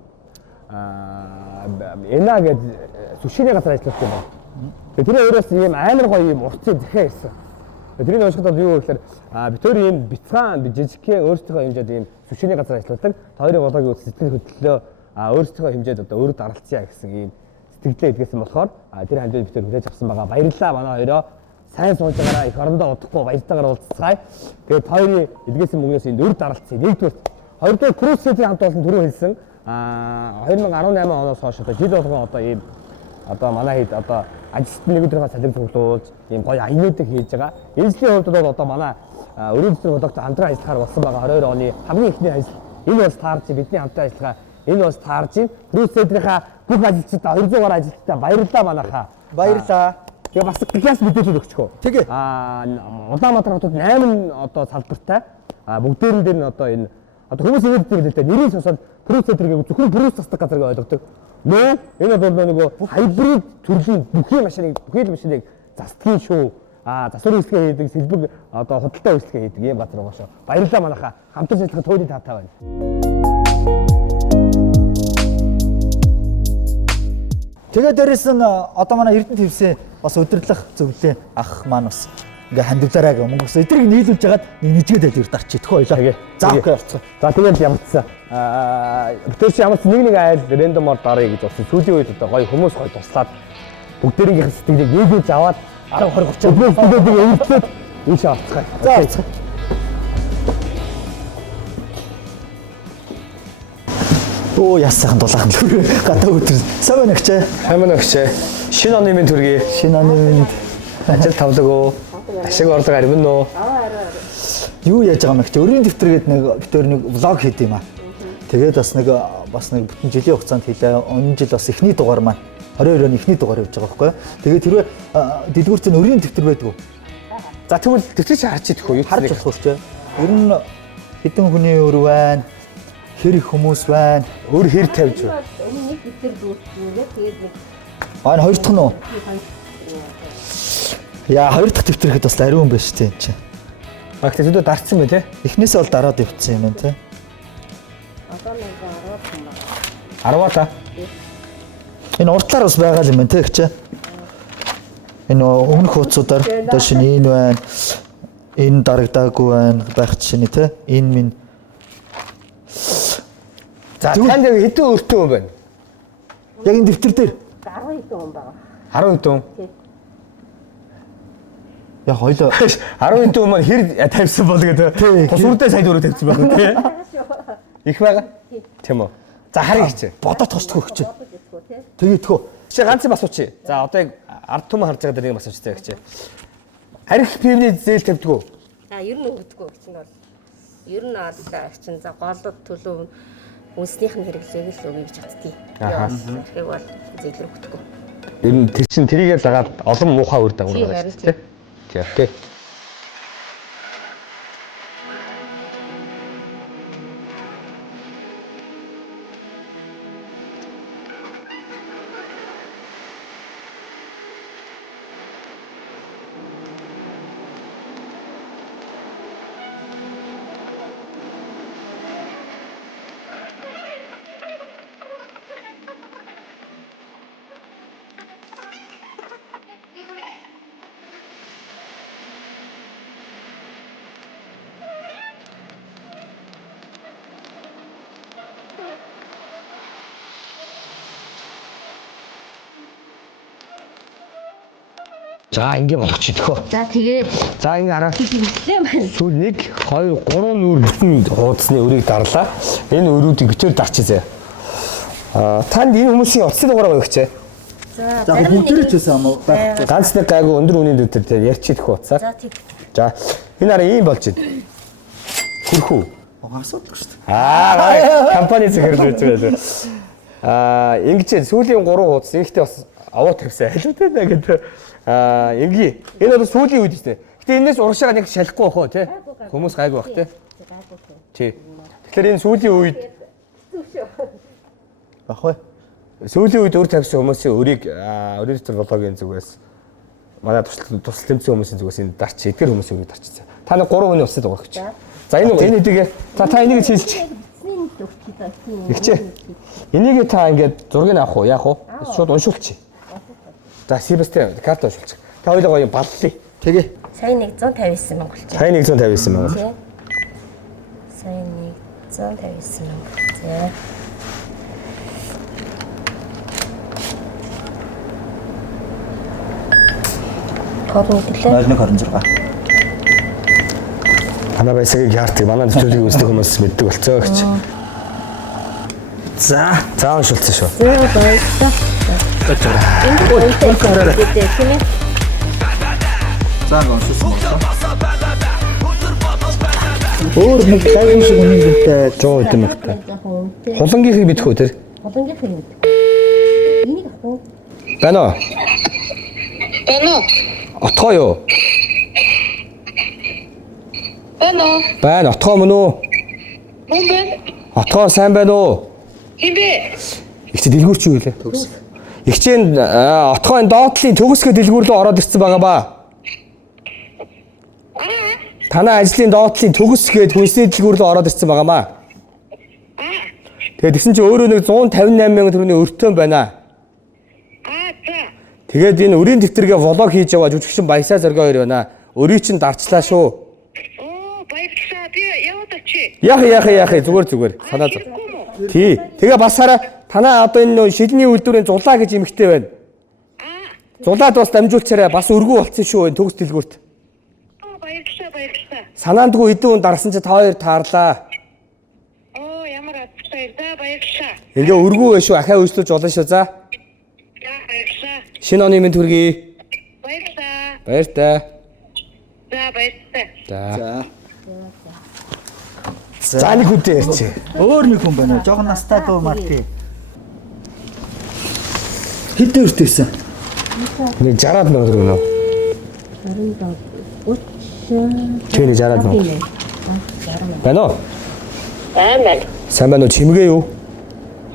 Эна гэж сүшиний газар ажиллаж байгаа. Тэр өөрөөс ийм амар гоё юм уртцыг захиа ирсэн. Тэрийг уншихад юу гэхээр битүүр ийм бицгаан жижигхэн өөрсдийнхөө хэмжээд ийм сүшиний газар ажилладаг. Хоёрын болоогийн сэтгэл хөдлөлөө өөрсдийнхөө хэмжээд одоо өөр даралцъя гэсэн ийм сэтгэлдээ идгээсэн болохоор тэр хандив битүүр хүлээж авсан байгаа. Баярлалаа манай хоёроо. Сайн сууж байгаараа их орондоо удахгүй баяртайгаар уулзцгаая. Тэгээд хоёрын идгээсэн мөнгнөөс энэ өөр даралцъя. Нэгдүгээр хоёрдугаар Крус Сити хамт олон түрүү хэлсэн 2018 оноос хойш одоо жил болгон одоо ийм одоо манай хэд одоо ажилтны нэг өдрийнхөө цалин цуглуулж ийм гоё аянуудыг хийж байгаа. Эзлийн хувьд бол одоо манай өрийн цэцэр болгоцтой хамтран ажиллахаар болсон байгаа 22 оны хамгийн ихний ажил энэ бас таарч бидний хамтран ажиллагаа энэ бас таарж байна. Крус Ситрийнхаа бүх ажилчдаа 200 гаруй ажилтнаа баярлалаа манайхаа. Баярлалаа. Тэгээ бас класс мэдээлэл өгчихөө. Тэгээ Улаанбаатар хотод 8 одоо салбартай бүгдээрэн дээр нь одоо энэ одоо хүмүүс ингэдэг л дээ нэрийг сонсоод Крус Ситрийг зөвхөн Крус тасдаг газар гэж ойлгодог. Нөө энэ бол нөгөө хайбрид төрлийн бүхий машиныг застгийн шүү. Засвар үйлчлэгээ хийдэг, сэлбэг одоо худалдаа үйлчлэгээ хийдэг ийм газар байгаа шүү. Баярлалаа манайхаа. Хамтарч ажиллах туйлын таатай байна. Тэгээд дээрэс нь одоо манай Эрдэнэ твсэн бас удирдлах зөвлөө ах маань бас ингээ хандивлаараа гэх юм. Эдрийг нийлүүлж хагаад нэг нэжгээд дээр дарчих төхөө ойлоо. За окей орцоо. За тэгээд ямцсан. Бүтээч ямцсан нэг айл рандомор даръя гэж болсон. Сүүлийн үед одоо гоё хүмүүс гоё туслаад бүгдээрийн сэтгэлийг ээжүүлж аваад 10 20 30 бүгдээ өвдөд ийшээ авцгаая. За орцоо. Оо ясаахан дулаахан л гадаа өдөр. Сайн байна гчээ. Шинэ оны минь төргий. Шинэ оны минь Ажил тавлагөө. Ашиг орлого арвин нөө. юу яаж байгаа юм бэ? Өрийн дэвтэр гэдэг нэг битээр нэг влог хийд юм аа. Тэгээд бас нэг бүтэн жилийн хугацаанд хийлээ. Энэ жил бас эхний дугаар маань 22 оны эхний дугаар явж байгаа байхгүй юу? Тэгээд тэрвээ дэлгүүртэн өрийн дэвтэр байдаг уу? За тэгвэл дэвтэр чи харж идэх үү? Харж болох уу ч. Ер нь хэдэн хүний өр байна? Хэр их хүмүүс байна? Өр хэр тавьж байна? Нэг дэвтэр дүүрчнээ тэгээд нэг Аа хоёр дахь нь уу? Яа хоёр дахь дэвтэр ихэд бас ариун байна шүү дээ энэ чинь. Багт зүдөө дарцсан бай тээ. Эхнээсээ бол дараад явчихсан юм байна тий. одоо нэг 10 юм байна. 10 та. Энэ уртлаар бас байгаа юм байна тий гчээ. Энэ өмнөх хуудасуудаар одоо шинэ энэ байна. Энэ дарагдаагүй байна байх чинь тий. Энэ минь За танд хэдэн өртөө юм байна? яг энэ дэвтэр дээр 10 хэдэн хүн байгаа. 10 хэдэн хүн. яг хоёлоо 10 хэдэн хүн маань хэр тавьсан бол гэдэг. Тусвартай сая дөрөв тавьсан байна тий. Их байгаа? Тийм үү. За харъя гэж. бодоод тосдгоо гэж. Тэгээд тхөө. Чи ганц юм асуучих. За одоо яг ард түмэн харж байгаа дэр нэг асуучих гэж. Арх пивний зээл тавьдгүү. За ер нь өгдөггүй гэж нь бол ер нь бол чинь за голод төлөв үнснийх нь хэрэглээг л өгье гэж боддتي. Яа. Тэгэхээр бол зээл өгдөггүй. Ер нь тэр чин тэрийгээ дагаад олон муухай үр дагавар байгаа шүү дээ. Тийм окей. За ингэ болгочихдгоо. За тэгээ За ингэ хараа. хэлээ маань. Сүүл 1 2 3 нүр бүтэн хуудасны өрийг дарлаа. Энэ өрүүдийг битүүр дарчихъя. Танд энэ хүмүүсийн утасны дугаараа өгчээ. За бүгдээрээ ч байсан юм уу? байхгүй. Ганц нэг гайгүй өндөр үнийн дэвтэр ярьчих утсаа. За тэг. За энэ хараа ийм болж байна. Хүрх үү? Асуудаг шүү дээ. Гай компани захирлж байгаа. Ингэж сүүлийн 3 хуудас ихтэй бас аваа тавьсан. Хэлвэтэй нэ гэдэг. Инги энэ бол сүүлийн үед шүү дээ. Гэтэ энэс урагшаага нэг шалахгүй бах уу те? Хүмүүс гайгүй бах те? Тий. Тэгэхээр энэ сүүлийн үед Бах вэ? сүүлийн үед өр тавьсан хүмүүсийн өрийг өрийн дотор блогийн зүгээс манай тусал тэмцсэн хүмүүсийн зүгээс энэ дарч эдгэр хүмүүсийн өрийг дарчихсан. Та нэг 3 хүний усад уурах гэж. За энэ эдгээ та энийг хийлч. Игчээ. Энийг та ингээд зургийг авах уу? Яах уу? Шууд уншуулчих. За Себастьян карт уншуулчих. Та хоёулаа гоё баллаа. Тэгээ. Сайн 159 мянга болчих. Сайн 159 мянга. Сайн 159 мянга. За. Код мэдлээ. 0126. Манай байсагийн картыг манай нэвтрүүлгийг үздэг хүмүүс мэддэг болцоо гэж. За уншуулсан шүү. За баярлалаа. Энд үнтэй гэдэг тийм ээ. За уншуулсан. Өөр нэг гайван шиг үнэн дэвтэй 100 хэдэн мянгатай. Хулангийнхыг мэдэх үү тэр? Хулангийнх юм. Энийг авах уу? Байна уу? Байна уу? Отгоо юу? Байна уу? Байна, отгоо мөн үү? Мөн байна. Отгоо сайн байна уу? Хин бэ? Ихч дэлгүүрч юу гэлээ? Төгс. Ихчийн отгоо энэ доотлын төгсгөө дэлгүүр рүү ороод ирсэн байгаа ба. Танай ажлын доотлын төгсгээд хүнсний дэлгүүр рүү ороод ирсэн байгаамаа. Тэгээд тэгсэн чинь өөрөө нэг 158 мянган төгрөгийн өртөө байна. Тэгээд энэ өрийн дэвтэргээ влог хийж яваа жүжигчин Баясаа Зоргоо хоёр байна. Өрийг чинь дарчлаа шүү. Оо баярлалаа. Би яваад очие. Яах зүгээр санаа зов. Тий. Тэгээ бас хараа танаа одоо энэ шилний үйлдвэрийн зулаа гэж эмхтэй байна. Зулаад бас дамжуулчаарай бас өргүү болцсон шүү энэ төгс дэлгүүрт. Оо баярлалаа. Санаандгүй эдэн хүн дарсан чи та хоёр таарлаа. Оо ямар азтай баярлалаа. Ингээ өргүү вэ шүү ахаа үйлчлүүлж болно шүү за. За баярлалаа. Шинэ оны минь төргий. Баярлалаа. Баяр та. За баярлалаа. За нэг хүнтэй ярьчих. Өөр нэг хүн байна. Жогон настай дуу марти. Хэдэн өртөөсөн? Нэг 60-аад мянга төгрөг нөө. 30. Тэний 60-аад мянга. Байна уу? Байна. Сайн байна уу? Чимгээ юу?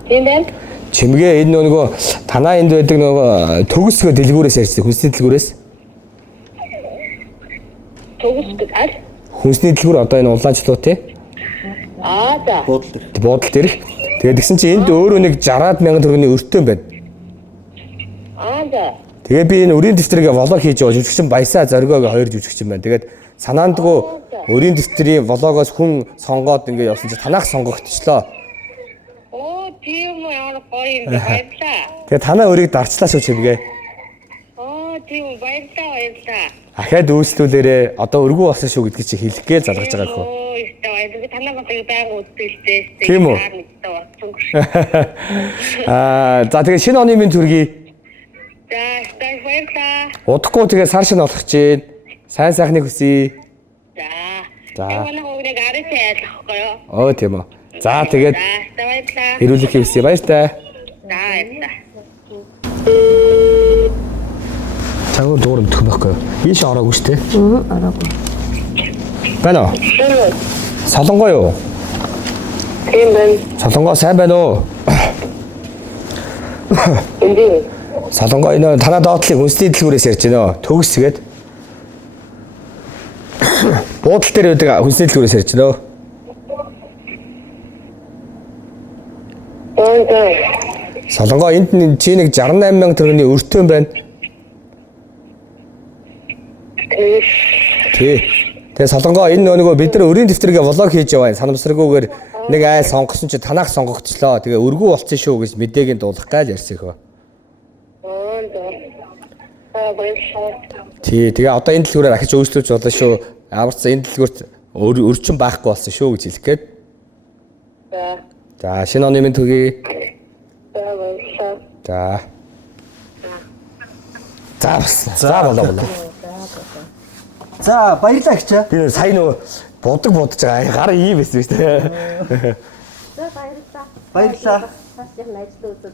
Тийм байна. Чимгээ энэ нөгөө танаа энд байдаг нөгөө төгсгөө дэлгүүрээс ярьчих. Хүнсний дэлгүүрээс. Төгсдөг аль? Хүнсний дэлгүүр одоо энэ улаанчлуу тий. За. Буудал дээрх. Тэгээд гисэн чи энд өөрөө нэг 60-аад мянга төгрөгийн өртөө байна. За. Тэгээ би энэ өрийн дэвтрийг влог хийж яваа жүжигчин Баясаа Зоргоогийн хоёр жүжигчин байна. Тэгээд санаандгүй өрийн дэвтрийн влогоос хүн сонгоод ингээ явсан чи танах сонгогдчихлоо. Оо тийм ямар гоё юм баярлалаа. Тэгээ танаа өрийг дарчлаа шүү чимгээ. Оо тийм баярлалаа. Ахаад үйлчлүүлээрээ одоо өргүү болсон шүү гэдгийг чи хэлэх гээл залгаж байгаа хөө. Оо яа танаа батыг байнга үзтэлтэй. Тийм үү? За тэгээ шинэ оны минь төргий. За баярлалаа. Удахгүй тэгээ сар шинэ болох чинь сайн сайхныг хүсье. За. Манай хөвгнийг арайсан ялахгүй юу? Оо тийм үү. За тэгээд баярлалаа. ирүүлэх хүсье. Баяр та. За баярлалаа. Чагаар дуур өгөх байхгүй юу? Ийш ороогүй шүү дээ. Ороогүй. Байна уу? Солонгоо юу? Тийм байна. Солонгоо сайн байна уу? Энд Солонгоо энэ танаа доотлыг хүнсний дэлгүүрээс ярьж байна. Төгс тэгээд буудал дээр байдаг хүнсний дэлгүүрээс ярьж байна. Солонгоо энд чи нэг 68 мянга төгрөгийн өртөө байна. Тий. Тэгээ солонгоо энэ нөгөө бид нар өрийн дэвтрийгээ влог хийж яваа. Санамсаргүйгээр нэг айл сонгосон чи танах сонгогдчихлоо. Тэгээ өргүү болцсон шүү гэж мэдээгийн дуулах гал ярьсан хөө. Тий. Тэгээ одоо энэ дэлгүүрээр ахиж өөрчлөж болно шүү. Аварцсан энэ дэлгүүрт өрчин байхгүй болсон шүү гэж хэлэх гээд. За шинэ оны минь төргий. За. За болоо. За баярлалаа гिचээ. Би сая нөгөө будаж байгаа. Гар ийм байсан биз дээ. За баярлалаа. Баярлалаа. Цаашийн ажил үзэл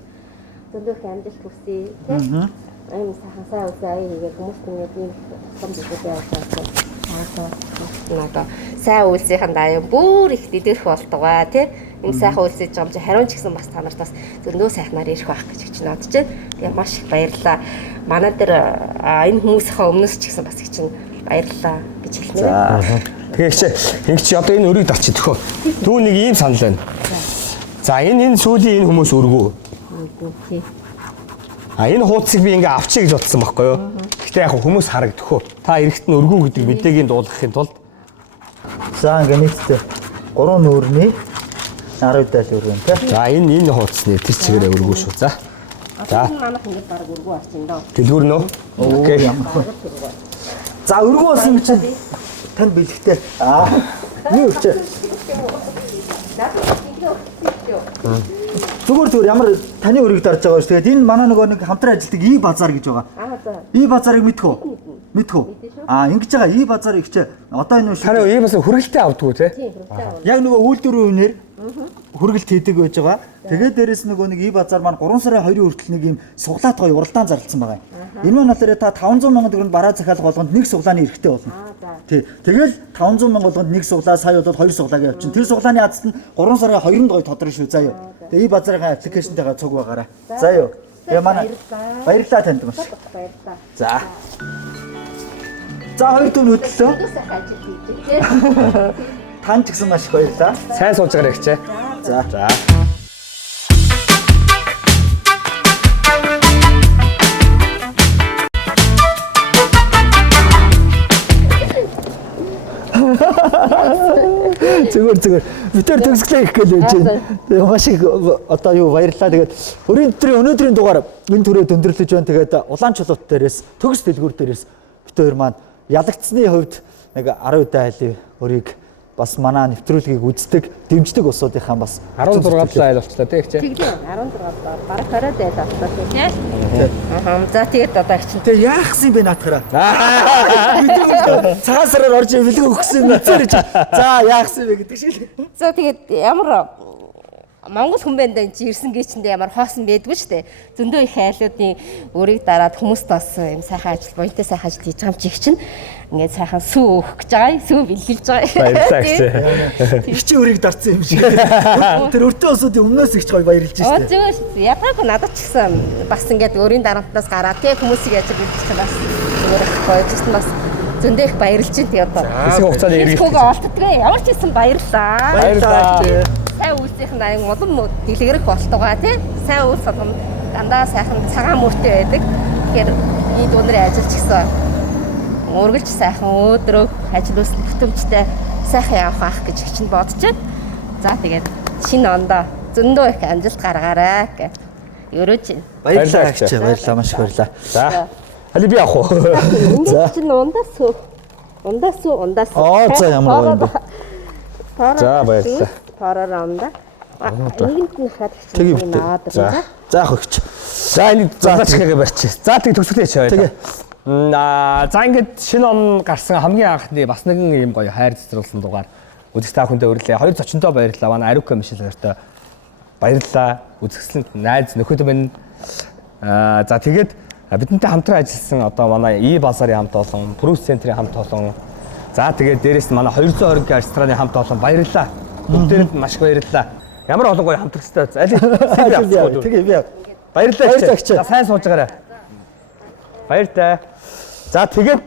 зөндөх амжилт хүсье. Тийм. Ийм сайхан үсээ хийгээд хүмүүст нэг юм бэлдээ явуулсан. Одоо сайн үйлсийн даяа бүр их дээрх болтугай тий. Ийм сайхан үйлсэж байгаа юм чи хариун ч гэсэн бас та нартаас зөндөө сайхнаар ирэх байх гэж чинь бодож байна. Тэгээ маш их баярлалаа. Манай дээр энэ хүмүүсийнхээ өмнөөс ч гэсэн бас их чинь баярлалаа гэж хэлмээр. Тэгээ чи одоо энэ өрийг дарчих төхөө. Дүү нэг ийм санал байна. За энэ сүүлийн энэ хүмүүс өргөө. Тий. Энэ хуудсыг би ингээ авчиг гэж бодсон байхгүй юу? Гэтэ яг хүмүүс харагдөхөө. Та эрэхт нь өргөө гэдэг мэдээгийн дуулгахын тулд За ингээ нийтдээ 3 нүүрний 10 дайл өргөн тий. за энэ хуудасны тэр чигээрээ өргөө шүү. За. Манайх ингээд баг өргөө авчихсан доо. Дэлгүүр нөө. Окей. За өргөө болсон юм чинь танд бэлгтэй. Юу ч зүгээр ямар таны өрийг дарж байгаа шүү. Тэгээд энэ манай нөгөө нэг хамтран ажилтдаг И базар гэж байгаа. И базарыг мэдхүү? Мэдхүү? Ингэж байгаа И базарыг ч одоо энэ Таны ийм бас хүргэлтээ авдггүй те. яг нөгөө үйлдвэрийн үнээр хүргэлт хийдэг байж байгаа. Тэгээд дээрэс нөгөө нэг И базар маань 3 сарын 2-ын хүртэл нэг юм суглаат гоё уралдаан зарласан байгаа. Энэ маань болохоор та 500 сая төгрөг бараа захиалга болгонд нэг суглааны эрхтэй болно. Тий. Тэгэл 500 сая болгонд нэг суглаа, сая болоод 2 суглааг явуулчин. Тэр суглааны азад нь 3 сарын 2-нд гоё тодорхой шүү заа юу. Тэгээ И базарын аппликейшнтэйгээ цуг байгаарай. За юу. Тэгээ манай баярлалаа танд маш. Баярлалаа. За. За хоёр дүү хөдлөө. Тань ч гэсэн маш их баярлалаа. Сайн сууж гараа ихчээ. За. Зүгээр. Битэр төгсглээ их гээл байж байна. Тэгээ маш их одоо юу баярлалаа. Тэгээд өнөөдрийн дугаар энэ түрээ өндөрлөж байна. Тэгээд улаан чулуут дээрээс төгс дэлгүүр дээрээс бид хоёр маань ялагдсны хувьд нэг 10 удаа айлын өрийг бас манай нэвтрүүлгийг үздэг, дэмждэг усуудынхаа бас 16 айл болчлаа тий их чи. Тэглээ 16 доор бараг 20 айл боллоо тий. За тэгээд одоо чинь тэгээ яахсан бэ наатахаараа. Цагаан сараар орж бэлэг өгсөн мэцээр чи. За яахсан бэ гэдэг шиг. за тэгээд ямар Монгол хүн байна да энэ чи ирсэн гээчэндээ ямар хоосон байдгүй шүү дээ. Зөндөө их айлуудын өрийг дараад хүмүүст бас юм сайхан ажил, буянтай сайхан ажил хийж байгаа юм чи их чинь ингээд сайхан сүү өгөх гэж байгаа, сүү бэлгэлж байгаа. Их чи өрийг дарцсан юм шиг. Тэр өртөө усуудын өмнөөс их гоё баярлж Оо штэ. зөө шүү. Ядгааг надад ч гэсэн бас ингээд өрийн дарамтнаас гараад тий хүмүүсийг ажил хийж бас зүгээр их гоё гэсэн бас зөндөө их баярлж байна тий одоо. Хэсэг хугацаанд эргэлт. Хөөг олддгээ ямар ч гэсэн баярлаа. Баярлалаа. Сайн үйлсийнхэн аян улам дэлгэрэх болтугай тий. Сайн үйл болгоно дандаа сайхан цагаан мөртэй байдаг. Тэгэхээр энэ дүүнэрийн ажиллаж гисэн үргэлж сайхан өөдрөө ажил үйл бүтэмжтэй сайхан явах ах гэж чинь бодож байна. За тэгээд шинэ ондоо зөндөө их амжилт гаргаарай гэж өрөөж байна. Баярлалаа гэж баярлалаа маш их баярлалаа. За. Хали би авах уу? Энд чинь ундаас. Оо за ямар гоё юм бэ. За баярлалаа. Параар ундаа. Энд нь хаад Тэгээ чинь аваад За. За яг өгч. За энийг заачихгаа барьчих. За тэг төгсгөлээ чи Тэгээ. За ингээд шинэ он гарсан хамгийн анхны бас нэгэн юм гоё хайр цэцэрлсэн дугаар үзэгч та бүхэндээ өргөлээ. Хоёр зочинтой баярлалаа. Манай Ариука Мишель хоёртой баярлалаа. Үзэгчлэнд найз нөхөд минь за тэгээд бидэнтэй хамтран ажилласан одоо манай И базарын хамт олон, Прус центрийн хамт олон. За тэгээд дээрэс нь манай 220 рестораны хамт олон баярлалаа. Бүгдээрэнд маш их баярлалаа. Ямар олон гоё хамтрагчтай. Тэгээ би Баярлалаа. Баярлалаа. За сайн сууж байгаарай. Баяртай. За тэгээд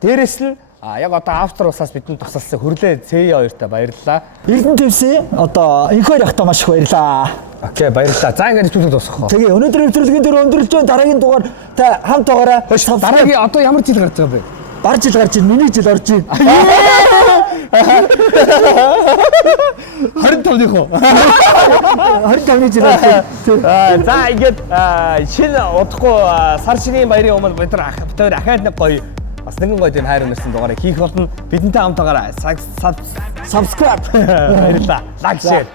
дээрэс нь яг одоо автор усаас бидэнд тусалсан хөрлөө Цэя хоёртай баярлалаа. Эрдэнэ твсэн одоо инхээр ахта маш их баярлаа. Окей, баярлалаа. За ингээд нэвтрүүлэг дуусгах. Тэгээ өнөөдрийн нэвтрүүлгийн дээр өндөрлж байна. Дараагийн дугаар та хамт байгаарай. Дараагийн одоо ямар жил гарч байгаа бэ? Бар жил гарч ийн, миний жил орж ийн. 25-ны хөө. 25-ны жил орж ийн. За ингээд шинэ удахгүй сар шинийн баярын өмнө бид нар ахаад нэг гоё бас нэгэн гоё тийм хайр өнөрсөн дугаарыг хийх болно. Бидэнтэй хамт байгаарай. Subscribe. Баярлалаа. Like, share.